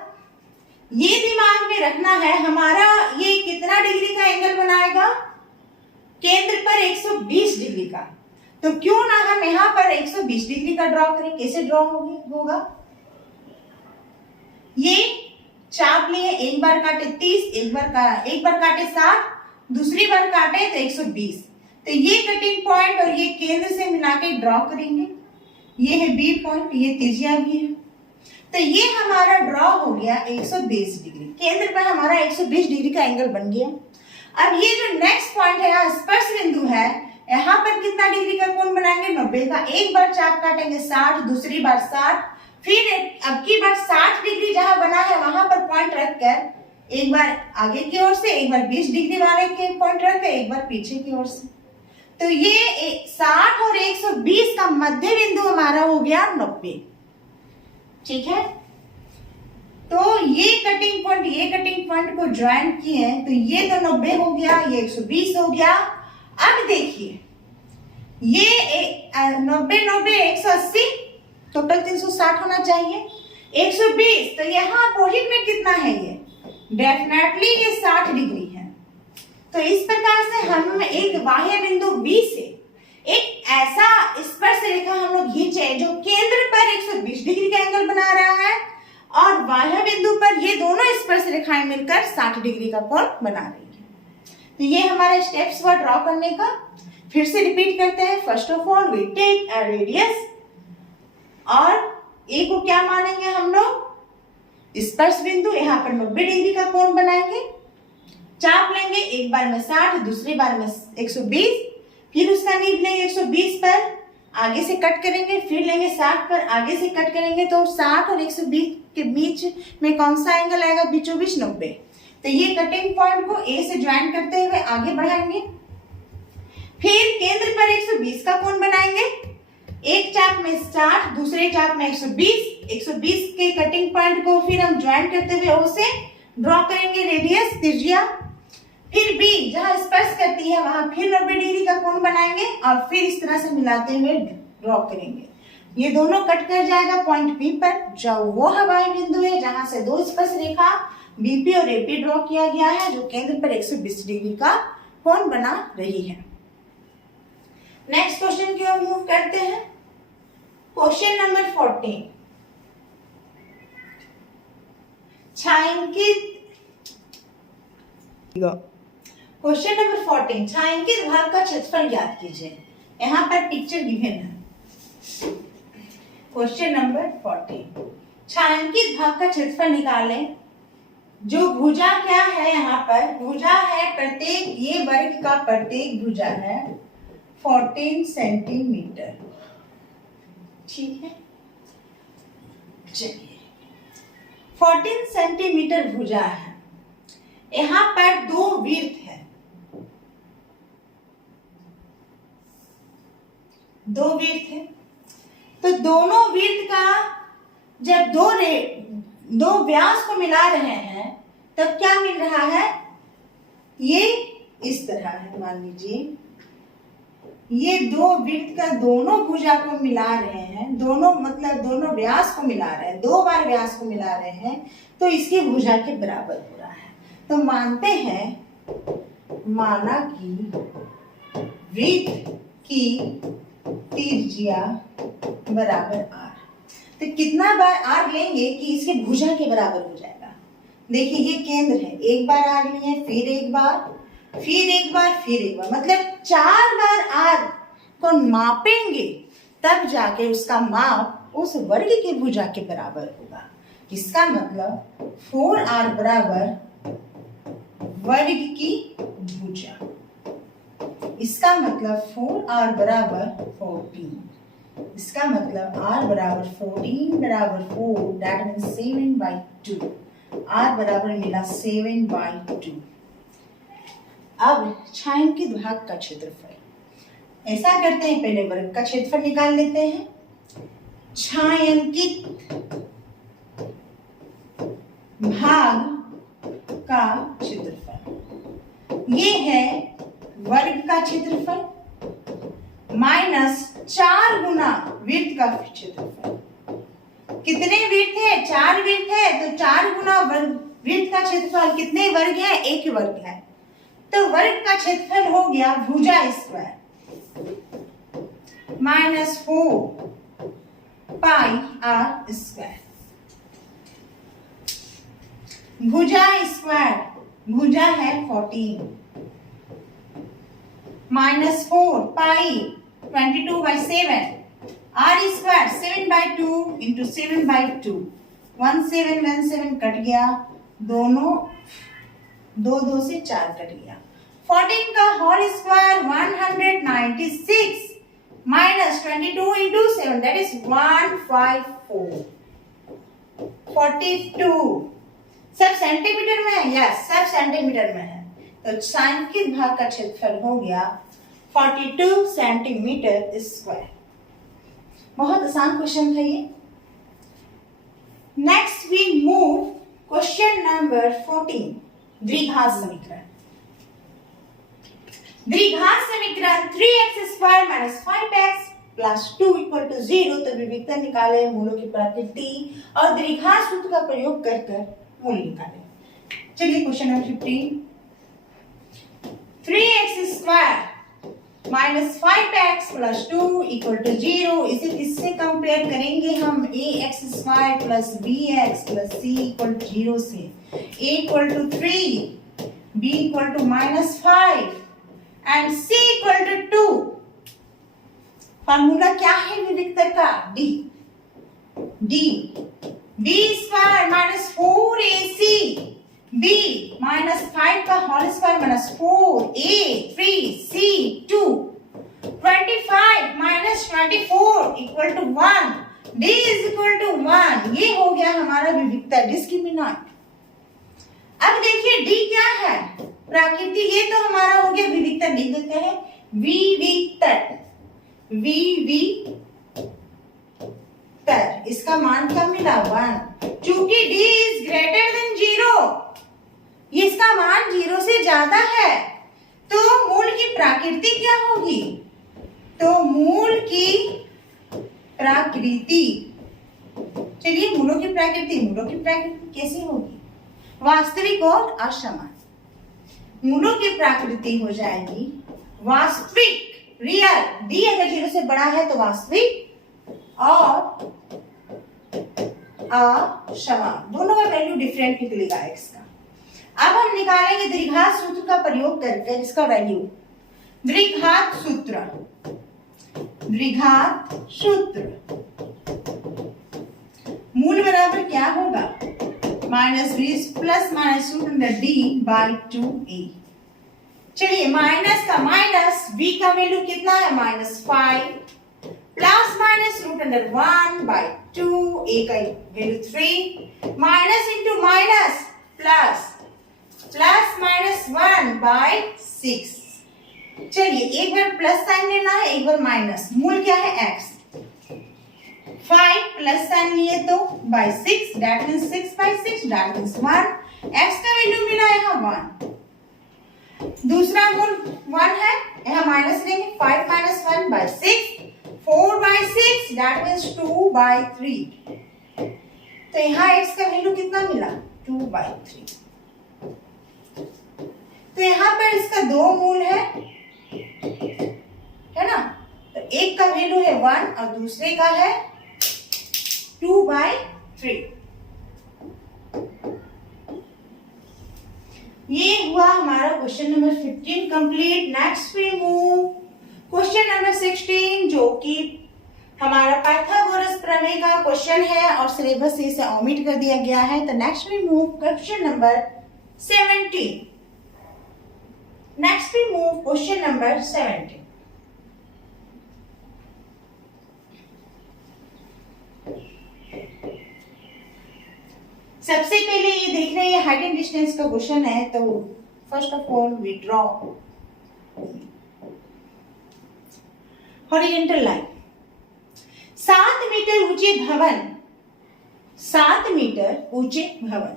ये दिमाग में रखना है हमारा ये कितना डिग्री का एंगल बनाएगा, केंद्र पर 120 डिग्री का। तो क्यों ना हम यहाँ पर 120 डिग्री का ड्रॉ करें। कैसे ड्रॉ होगा, ये चाप लिए, एक बार काटे 30, एक बार काटे 60, दूसरी बार काटे तो 120। तो ये कटिंग पॉइंट और ये केंद्र से मिला के ड्रॉ करेंगे। ये है बी पॉइंट, ये त्रिज्या भी है। तो ये हमारा ड्रॉ हो गया 120 डिग्री, केंद्र पर हमारा 120 डिग्री का एंगल बन गया। अब ये जो नेक्स्ट पॉइंट है, यहाँ स्पर्श बिंदु है, यहाँ पर कितना डिग्री का कोण बनाएंगे? 90 का। एक बार चाप काटेंगे 60, दूसरी बार 60, फिर अब की बार 60 डिग्री जहां बना है वहां पर पॉइंट रखकर एक बार आगे की ओर से, एक बार 20 डिग्री वाले के पॉइंट रखकर एक बार पीछे की ओर से। तो ये 60 और 120 का मध्य बिंदु हमारा हो गया 90। ठीक है, तो ये कटिंग पॉइंट को ज्वाइन किए हैं, तो ये तो 90 हो गया, ये 120 हो गया। अब देखिए ये 90 90 180, टोटल 360 होना चाहिए। 120 तो यहाँ अपोजिट में कितना है? ये डेफिनेटली ये 60 डिग्री है। तो इस प्रकार से हम एक बाह्य बिंदु B से एक ऐसा स्पर्श रेखा हम लोग खींचे जो केंद्र पर 120 डिग्री का एंगल बना रहा है और बाह्य बिंदु पर ये दोनों स्पर्श रेखाएं मिलकर 60 डिग्री का कोण बना रही है। तो ये हमारा स्टेप्स हुआ ड्रॉ करने का। फिर से रिपीट करते हैं। First of all we take a radius, और ए को क्या मानेंगे हम लोग? स्पर्श बिंदु। यहाँ पर 90 डिग्री का कोण बनाएंगे, चाप लेंगे, एक बार में 60, दूसरी बार में 120, फिर उसका नीब लेंगे 120 पर, आगे से कट करेंगे, फिर लेंगे 60 पर, आगे से कट करेंगे, तो 60 और 120 के बीच में कौन सा एंगल आएगा? बीचों बीच 90। तो ये कटिंग पॉइंट को ए से ज्वाइन करते हुए आगे बढ़ाएंगे। फिर केंद्र पर 120 का कोण बनाएंगे, एक चाप में 60, दूसरे चाप में 120 के कटिंग पॉइंट को फिर हम ज्वाइन करते हुए ओ से ड्रॉ करेंगे रेडियस, त्रिज्या। फिर बी जहां स्पर्श करती है वहां फिर 90 डिग्री का कोण बनाएंगे और फिर इस तरह से मिलाते हुए ड्रॉ करेंगे। ये दोनों कट कर जाएगा पॉइंट बी पर, जो वो हवाई बिंदु है जहां से दो स्पर्श रेखा बीपी और एपी ड्रॉ किया गया है, जो केंद्र पर 120 डिग्री का कोण बना रही है। नेक्स्ट क्वेश्चन की ओर मूव करते हैं। क्वेश्चन नंबर 14, छायांकित क्वेश्चन नंबर 14, छायांकित भाग का क्षेत्रफल ज्ञात कीजिए। यहाँ पर पिक्चर गिवन है। क्वेश्चन नंबर 14, छायांकित भाग का क्षेत्रफल निकालें। जो भुजा क्या है? यहाँ पर भुजा है प्रत्येक, ये वर्ग का प्रत्येक भुजा है 14 सेंटीमीटर। ठीक है, चलिए 14 सेंटीमीटर भुजा है। यहाँ पर दो वृत्त है, दो वृत्त है। तो दोनों वृत्त का जब दो व्यास को मिला रहे हैं तब क्या मिल रहा है? ये इस तरह है। मान लीजिए ये दो वृत्त का दोनों भुजा को मिला रहे हैं, दोनों मतलब दोनों व्यास को मिला रहे हैं, दो बार व्यास को मिला रहे हैं, तो इसकी भुजा के बराबर हो रहा है। तो मानते हैं, माना कि वृत्त की त्रिज्या बराबर r। तो कितना बार r लेंगे कि इसके भुजा के बराबर हो जाएगा? देखिए ये केंद्र है, एक बार r लिए, फिर एक बार, फिर एक बार, फिर एक बार, मतलब 4 बार r को मापेंगे तब जाके उसका माप उस वर्ग की भुजा के बराबर होगा। इसका मतलब 4r बराबर वर्ग की भुजा। इसका मतलब 4r बराबर 14। इसका मतलब r बराबर 14 बराबर 4, दैट मीन्स 7/2। r बराबर मिला 7/2। अब छायांकित भाग का क्षेत्रफल ऐसा करते हैं, पहले वर्ग का क्षेत्रफल निकाल लेते हैं। छायांकित भाग का क्षेत्रफल ये है वर्ग का क्षेत्रफल माइनस 4 गुना वृत्त का क्षेत्रफल। कितने वृत्त है? 4 वृत्त है, तो 4 गुना वृत्त का क्षेत्रफल कितने वर्ग है? 1 वर्ग है। तो वर्ग का क्षेत्रफल हो गया भुजा स्क्वायर माइनस 4 पाई r स्क्वायर। भुजा स्क्वायर, भुजा है 14 माइनस 4 पाई 22/7, r स्क्वायर 7/2 इंटू 7/2, 1 7 कट गया, दोनों 2 2 से 4 कट गया। 14 का whole square 196 minus 22 into 7 that is 154। 42 सब सेंटीमीटर में है, यस सब सेंटीमीटर में है, तो सांख्यिक भाग का क्षेत्रफल हो गया 42 सेंटीमीटर स्क्वायर। बहुत आसान क्वेश्चन था ये। Next we move question number 14, द्विघात समीकरण। द्विघात समीकरण 3x square minus 5x plus 2 equal to 0। तो विविधता निकाले, मूलों की प्रकृति और द्विघात सूत्र का प्रयोग कर मूल निकाले। चलिए question number 15, 3x square minus 5x plus 2 equal to 0। इसे किससे कंपेयर करेंगे हम? ax square plus bx plus c equal to 0 से। a equal to 3, b equal to minus 5 and c equal to 2। Formula क्या है विविधता का? d b square minus 4ac b minus 5 का whole square minus 4a 3c 2 25 minus 24 equal to 1 d is equal to 1। ये हो गया हमारा विविधता डिस्क्रिमिनेंट। अब देखिए d क्या है? प्रकृति। ये तो हमारा हो गया विविधता, लिख देते हैं विविधता। इसका मान क्या मिला? 1। चूंकि d इज ग्रेटर देन 0, इसका मान 0 से ज्यादा है, तो मूल की प्रकृति क्या होगी? तो मूल की प्रकृति, चलिए मूलों की प्रकृति कैसी होगी? वास्तविक और असमान। मूलों की प्रकृति हो जाएगी वास्तविक, रियल। d अगर 0 से बड़ा है तो वास्तविक और असमान, दोनों का वैल्यू डिफरेंट निकलेगा x का। अब हम निकालेंगे द्विघात सूत्र का प्रयोग करके इसका वैल्यू। द्विघात सूत्र मूल बराबर क्या होगा? Minus b plus minus root under d by 2a। चलिए माइनस का माइनस, b का वैल्यू कितना है? Minus 5 plus minus root under 1 by 2, a का value 3 minus into minus plus plus minus 1 by 6। चलिए एक बार प्लस साइन लेना है, एक बार माइनस। मूल क्या है? x। 5 प्लस साइन लिए तो by 6 that means 6 by 6 that means 1। x का वैल्यू मिला यहाँ 1। दूसरा मूल 1 है, यहाँ माइनस लेंगे। 5 minus 1 by 6 4 by 6 that means 2 by 3। तो यहाँ x का वैल्यू कितना मिला? 2 बाई 3। तो यहाँ पर इसका 2 मूल है ना? तो एक का वैल्यू है 1 और दूसरे का है 2 बाई 3। ये हुआ हमारा question number 15 complete. Next we move question number 16, जो कि हमारा पाइथागोरस प्रमेय का क्वेश्चन है और सिलेबस से इसे ओमिट कर दिया गया है। तो next we move question number 17। Next we move question number 17. सबसे पहले ये देख रहे हैं हाइट एंड डिस्टेंस का क्वेश्चन है। तो first of all we draw horizontal line. 7 metre ऊंचे भवन, 7 मीटर ऊंचे भवन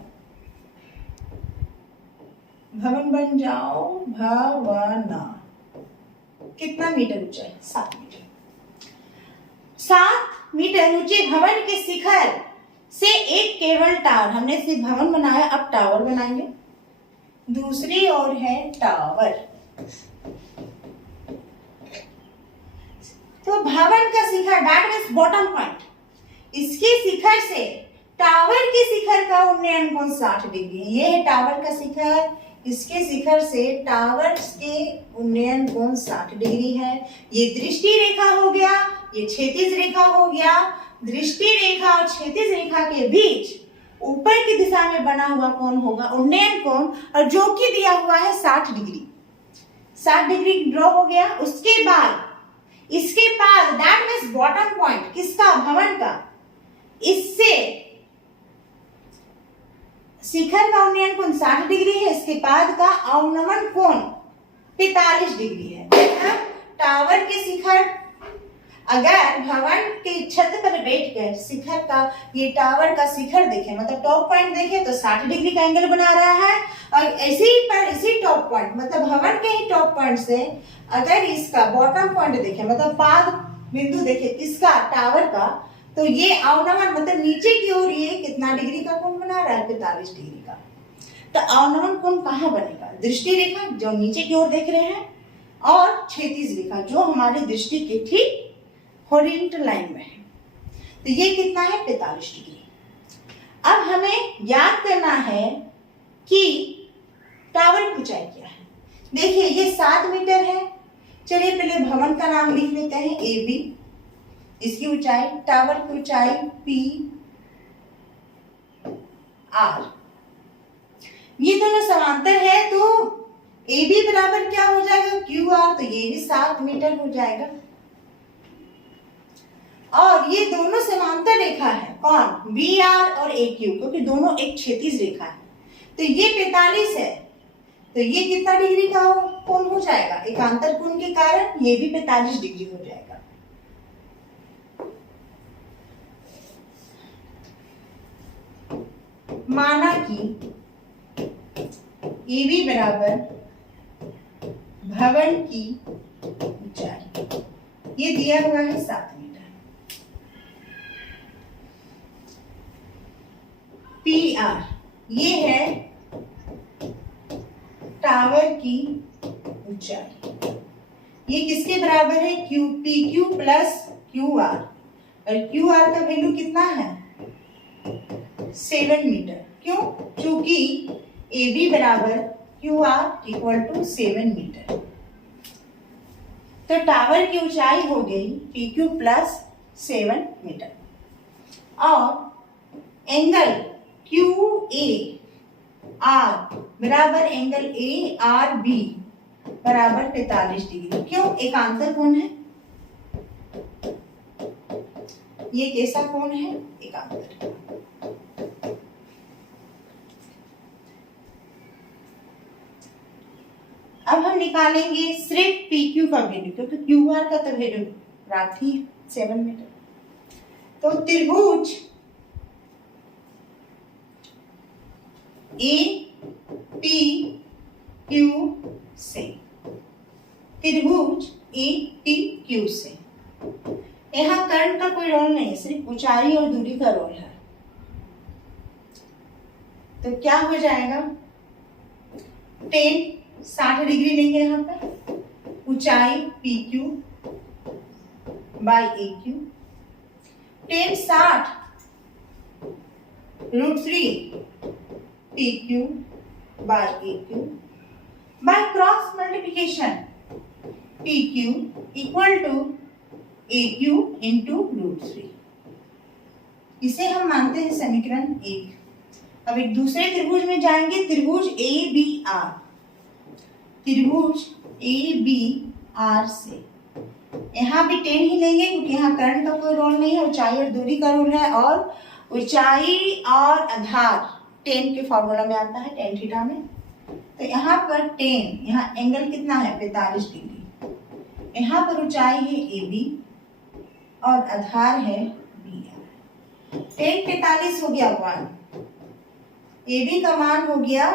बन जाओ। भवन कितना मीटर ऊंचा है? 7 मीटर। 7 मीटर ऊंचे भवन के शिखर से एक केबल टावर, हमने सिर्फ भवन बनाया, अब टावर बनाएंगे। दूसरी ओर है टावर। तो भवन का शिखर दैट मींस बॉटम पॉइंट, इसके शिखर से टावर के शिखर का उन्नयन कोण 60 डिग्री है। ये है टावर का शिखर, इसके शिखर से टावर के उन्नयन कोण 60 डिग्री है। ये दृष्टि रेखा हो गया, ये क्षैतिज रेखा हो गया। दृष्टि रेखा और क्षैतिज रेखा के बीच ऊपर की दिशा में बना हुआ कोण होगा उन्नयन कोण, और जो कि दिया हुआ है 60 डिग्री। 60 डिग्री ड्रॉ हो गया। उसके बाद इसके पास दैट मीन्स बॉटम पॉइंट किसका, भवन का, इससे शिखर का उन्नयन कोण 60 डिग्री है, इसके बाद का अवनमन कोण 45 डिग्री है। टावर के शिखर, अगर भवन के छत पर बैठकर शिखर का, ये टावर का शिखर देखें, मतलब टॉप पॉइंट देखें तो 60 डिग्री का एंगल बना रहा है, और इसी टॉप पॉइंट मतलब भवन के ही टॉप पॉइंट से अगर इसका बॉटम पॉइंट देखें, मतलब पाद बिंदु देखें किसका, टावर का, तो ये अवनमन मतलब नीचे की ओर ये कितना डिग्री का कोण बना रहा है, 45 डिग्री का। तो अवनमन कोण कहाँ बनेगा, दृष्टि रेखा जो नीचे की ओर देख रहे हैं, और क्षैतिज रेखा जो हमारी दृष्टि के ठीक हॉरिजॉन्टल लाइन में है। तो ये कितना है, 45 डिग्री। अब हमें याद करना है कि टावर की ऊंचाई क्या है। देखिए ये 7 मीटर है। चलिए पहले भवन का नाम लिख लेते हैं AB, इसकी ऊंचाई, टावर की ऊंचाई PR। ये दोनों समांतर है तो AB बराबर क्या हो जाएगा, QR, तो ये भी 7 मीटर हो जाएगा। और ये दोनों समांतर रेखा है, कौन, BR और AQ, क्योंकि दोनों एक क्षैतिज रेखा है। तो ये 45 है, तो ये कितना डिग्री का कोण हो जाएगा, एकांतर कोण के कारण ये भी 45 डिग्री हो जाएगा। माना कि AB बराबर भवन की ऊंचाई, ये दिया हुआ है 7 मीटर। PR ये है टावर की ऊंचाई, ये किसके बराबर है, PQ प्लस QR, और QR का वैल्यू कितना है, 7 मीटर। क्यों, क्योंकि AB बराबर QR इक्वल टू 7 मीटर। तो टावर की ऊंचाई हो गई PQ प्लस 7 मीटर, और एंगल QAR बराबर एंगल ARB बराबर 45 डिग्री। क्यों, एकांतर कोण है, ये कैसा कोण है, एकांतर। अब हम निकालेंगे सिर्फ PQ का वैल्यू, क्योंकि QR का तो वैल्यू प्राप्त ही 7 मीटर। तो त्रिभुज APQ से, त्रिभुज APQ से, यहाँ कर्ण का कोई रोल नहीं, सिर्फ ऊंचाई और दूरी का रोल है। तो क्या हो जाएगा, 60 डिग्री लेंगे यहाँ पर, ऊंचाई PQ by AQ, 60 √3 PQ by AQ by cross multiplication PQ equal to AQ into √3। इसे हम मानते हैं समीकरण 1। अब एक दूसरे त्रिभुज में जाएंगे, त्रिभुज ABR, त्रिभुज ABR से यहाँ भी 10 ही लेंगे, क्योंकि यहाँ कर्ण का कोई रोल नहीं है, ऊंचाई और दूरी का रोल है, और ऊंचाई और आधार 10 के फॉर्मूला में आता है, tan थीटा में। तो यहाँ पर 10, यहाँ एंगल कितना है, 45 डिग्री। यहाँ पर ऊंचाई है AB और आधार है BR। 10 45 हो गया 1, AB का मान हो गया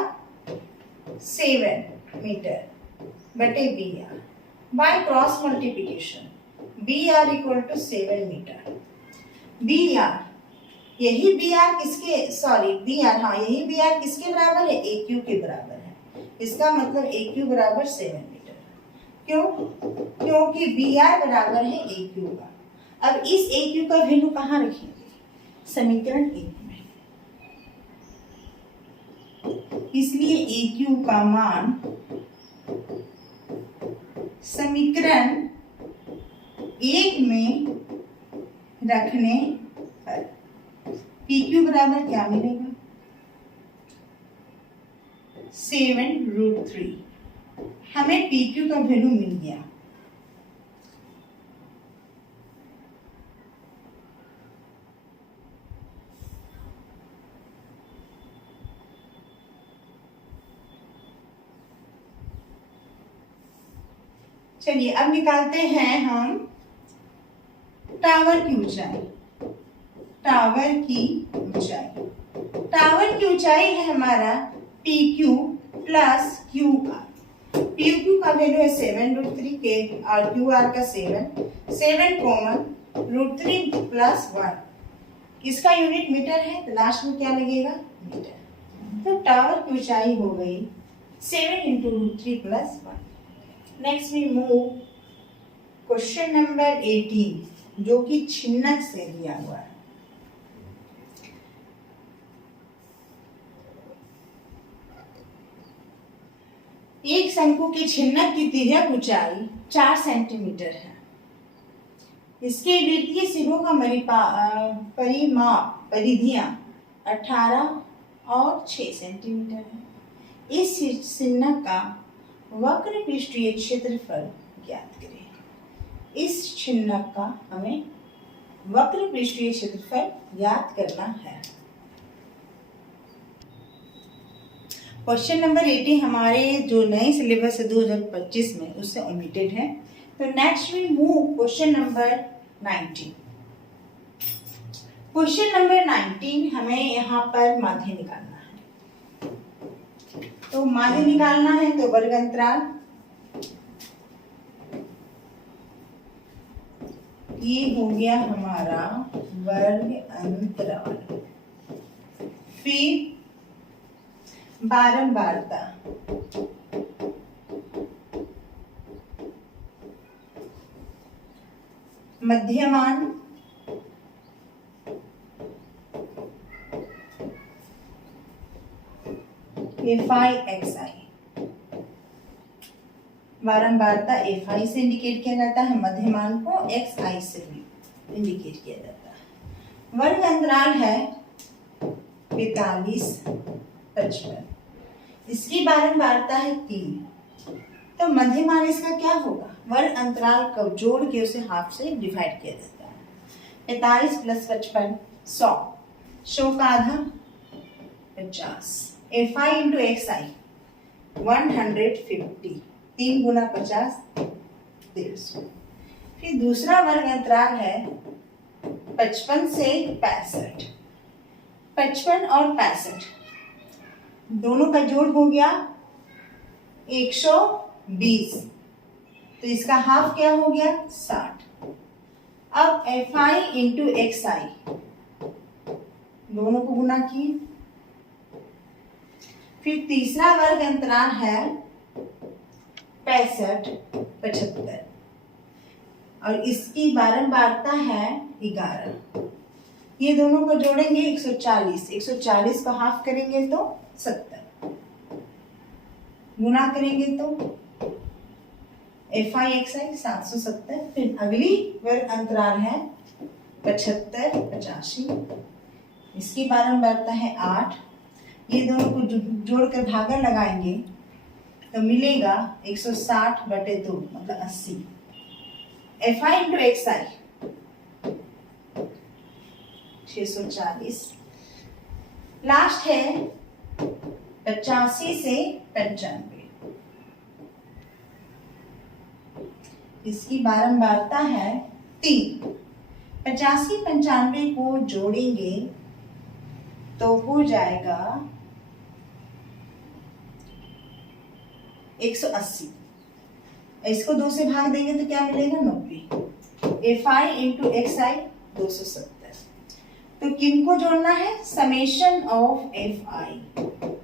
7 मीटर बटे BR by cross multiplication BR equal to 7 metre. BR, यही BR किसके, BR, हाँ यही BR किसके बराबर है, AQ के बराबर है। इसका मतलब AQ बराबर 7 मीटर। क्यों, क्योंकि BR बराबर है AQ का। अब इस AQ का वैल्यू कहाँ रखेंगे, समीकरण 1 में। इसलिए AQ का मान समीकरण 1 में रखने पर PQ बराबर क्या मिलेगा, 7√3। हमें पी क्यू का वैल्यू मिल गया। चलिए अब निकालते हैं हम टावर की ऊंचाई। टावर की ऊंचाई, टावर की ऊंचाई है हमारा P Q plus Q R. P Q का वैल्यू है 7√3 के और क्यू आर का 7 कॉमन √3 प्लस 1। इसका यूनिट मीटर है तो लास्ट में क्या लगेगा, मीटर। तो टावर की ऊंचाई हो गई 7 × √3 plus 1। Next we move question number 18 जो कि छिन्नक से दिया हुआ है। एक शंकु की छिन्नक की तिर्यक ऊंचाई 4 सेंटीमीटर है। इसके वृत्तीय सिरों का परिमाप परिधियां 18 और 6 सेंटीमीटर है। इस छिन्नक का वक्र पृष्ठीय क्षेत्रफल ज्ञात करें। इस छिन्नक का हमें वक्र पृष्ठीय क्षेत्रफल ज्ञात करना है। क्वेश्चन नंबर 18 हमारे जो नए सिलेबस है 2025 में उससे ओमिटेड है। तो next we move question number 19। Question number 19 हमें यहाँ पर माध्य निकालना है। तो माध्य निकालना है तो वर्ग अंतराल, ये हो गया हमारा वर्ग अंतराल। फिर बारंबारता, मध्यमान, FI/XI। बारंबारता FI से इंडिकेट किया जाता है, मध्यमान को XI से भी इंडिकेट किया जाता है। वर्ग अंतराल है 45, 55। इसकी बारंबारता है 3। तो मध्यमान इसका क्या होगा, वर्ग अंतराल को जोड़ के उसे हाफ से डिवाइड किया जाता है। 45 + 55 100, 100 का आधा 50। FI × XI 150, 3 × 50 150। फिर दूसरा वर्ग अंतराल है 55 से 65। 55 और 65 दोनों का जोड़ हो गया 120। तो इसका हाफ क्या हो गया 60। अब FI × XI दोनों को गुना किए। फिर तीसरा वर्ग अंतराल है 65, 75 और इसकी बारंबारता है 11। ये दोनों को जोड़ेंगे 140, 140 को हाफ करेंगे तो 70, गुना करेंगे तो FI/XI 770। फिर अगली वर्ग अंतराल है 75, 85, इसकी बारंबारता है 8। ये दोनों को जोड़कर भागा लगाएंगे तो मिलेगा 160/2 मतलब 80। FI × XI 640। लास्ट है 85 से 95, इसकी बारंबारता है 3। 85, 95 को जोड़ेंगे तो हो जाएगा 180। इसको 2 से भाग देंगे तो क्या मिलेगा 90। FI × XI 270। तो किनको जोड़ना है, summation of FI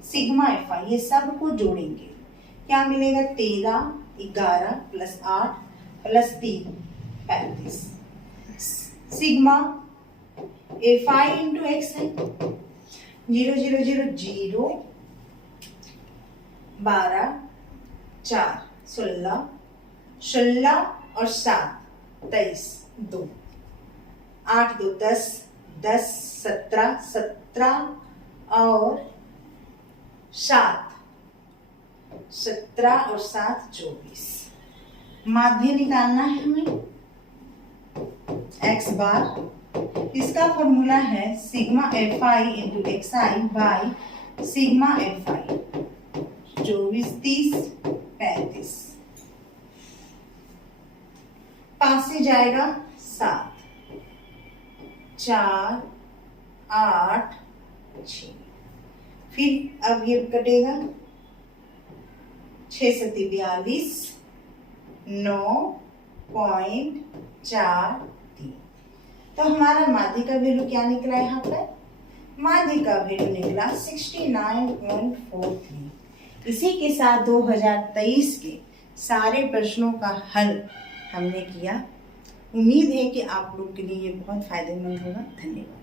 sigma FI ये सब को जोड़ेंगे। क्या मिलेगा 13, 11 + 8 + 3 35। सिग्मा FI × XI 0 0 0 0 12 4 16 16 और 7 23 2 8 2 10 10 17 17 और 7 17 और 7 24। माध्य निकालना है हमें x बार। इसका फॉर्मूला है sigma fi into xi by sigma fi। 24 30 35। 5 से जाएगा 7, 4 8 6। फिर अब ये कटेगा 6 7 42 9.43। तो हमारा माध्य का वैल्यू क्या निकला यहाँ पर? माध्य का वैल्यू निकला 69.43। इसी के साथ 2023 के सारे प्रश्नों का हल हमने किया। उम्मीद है कि आप लोग के लिए ये बहुत फायदेमंद होगा। धन्यवाद।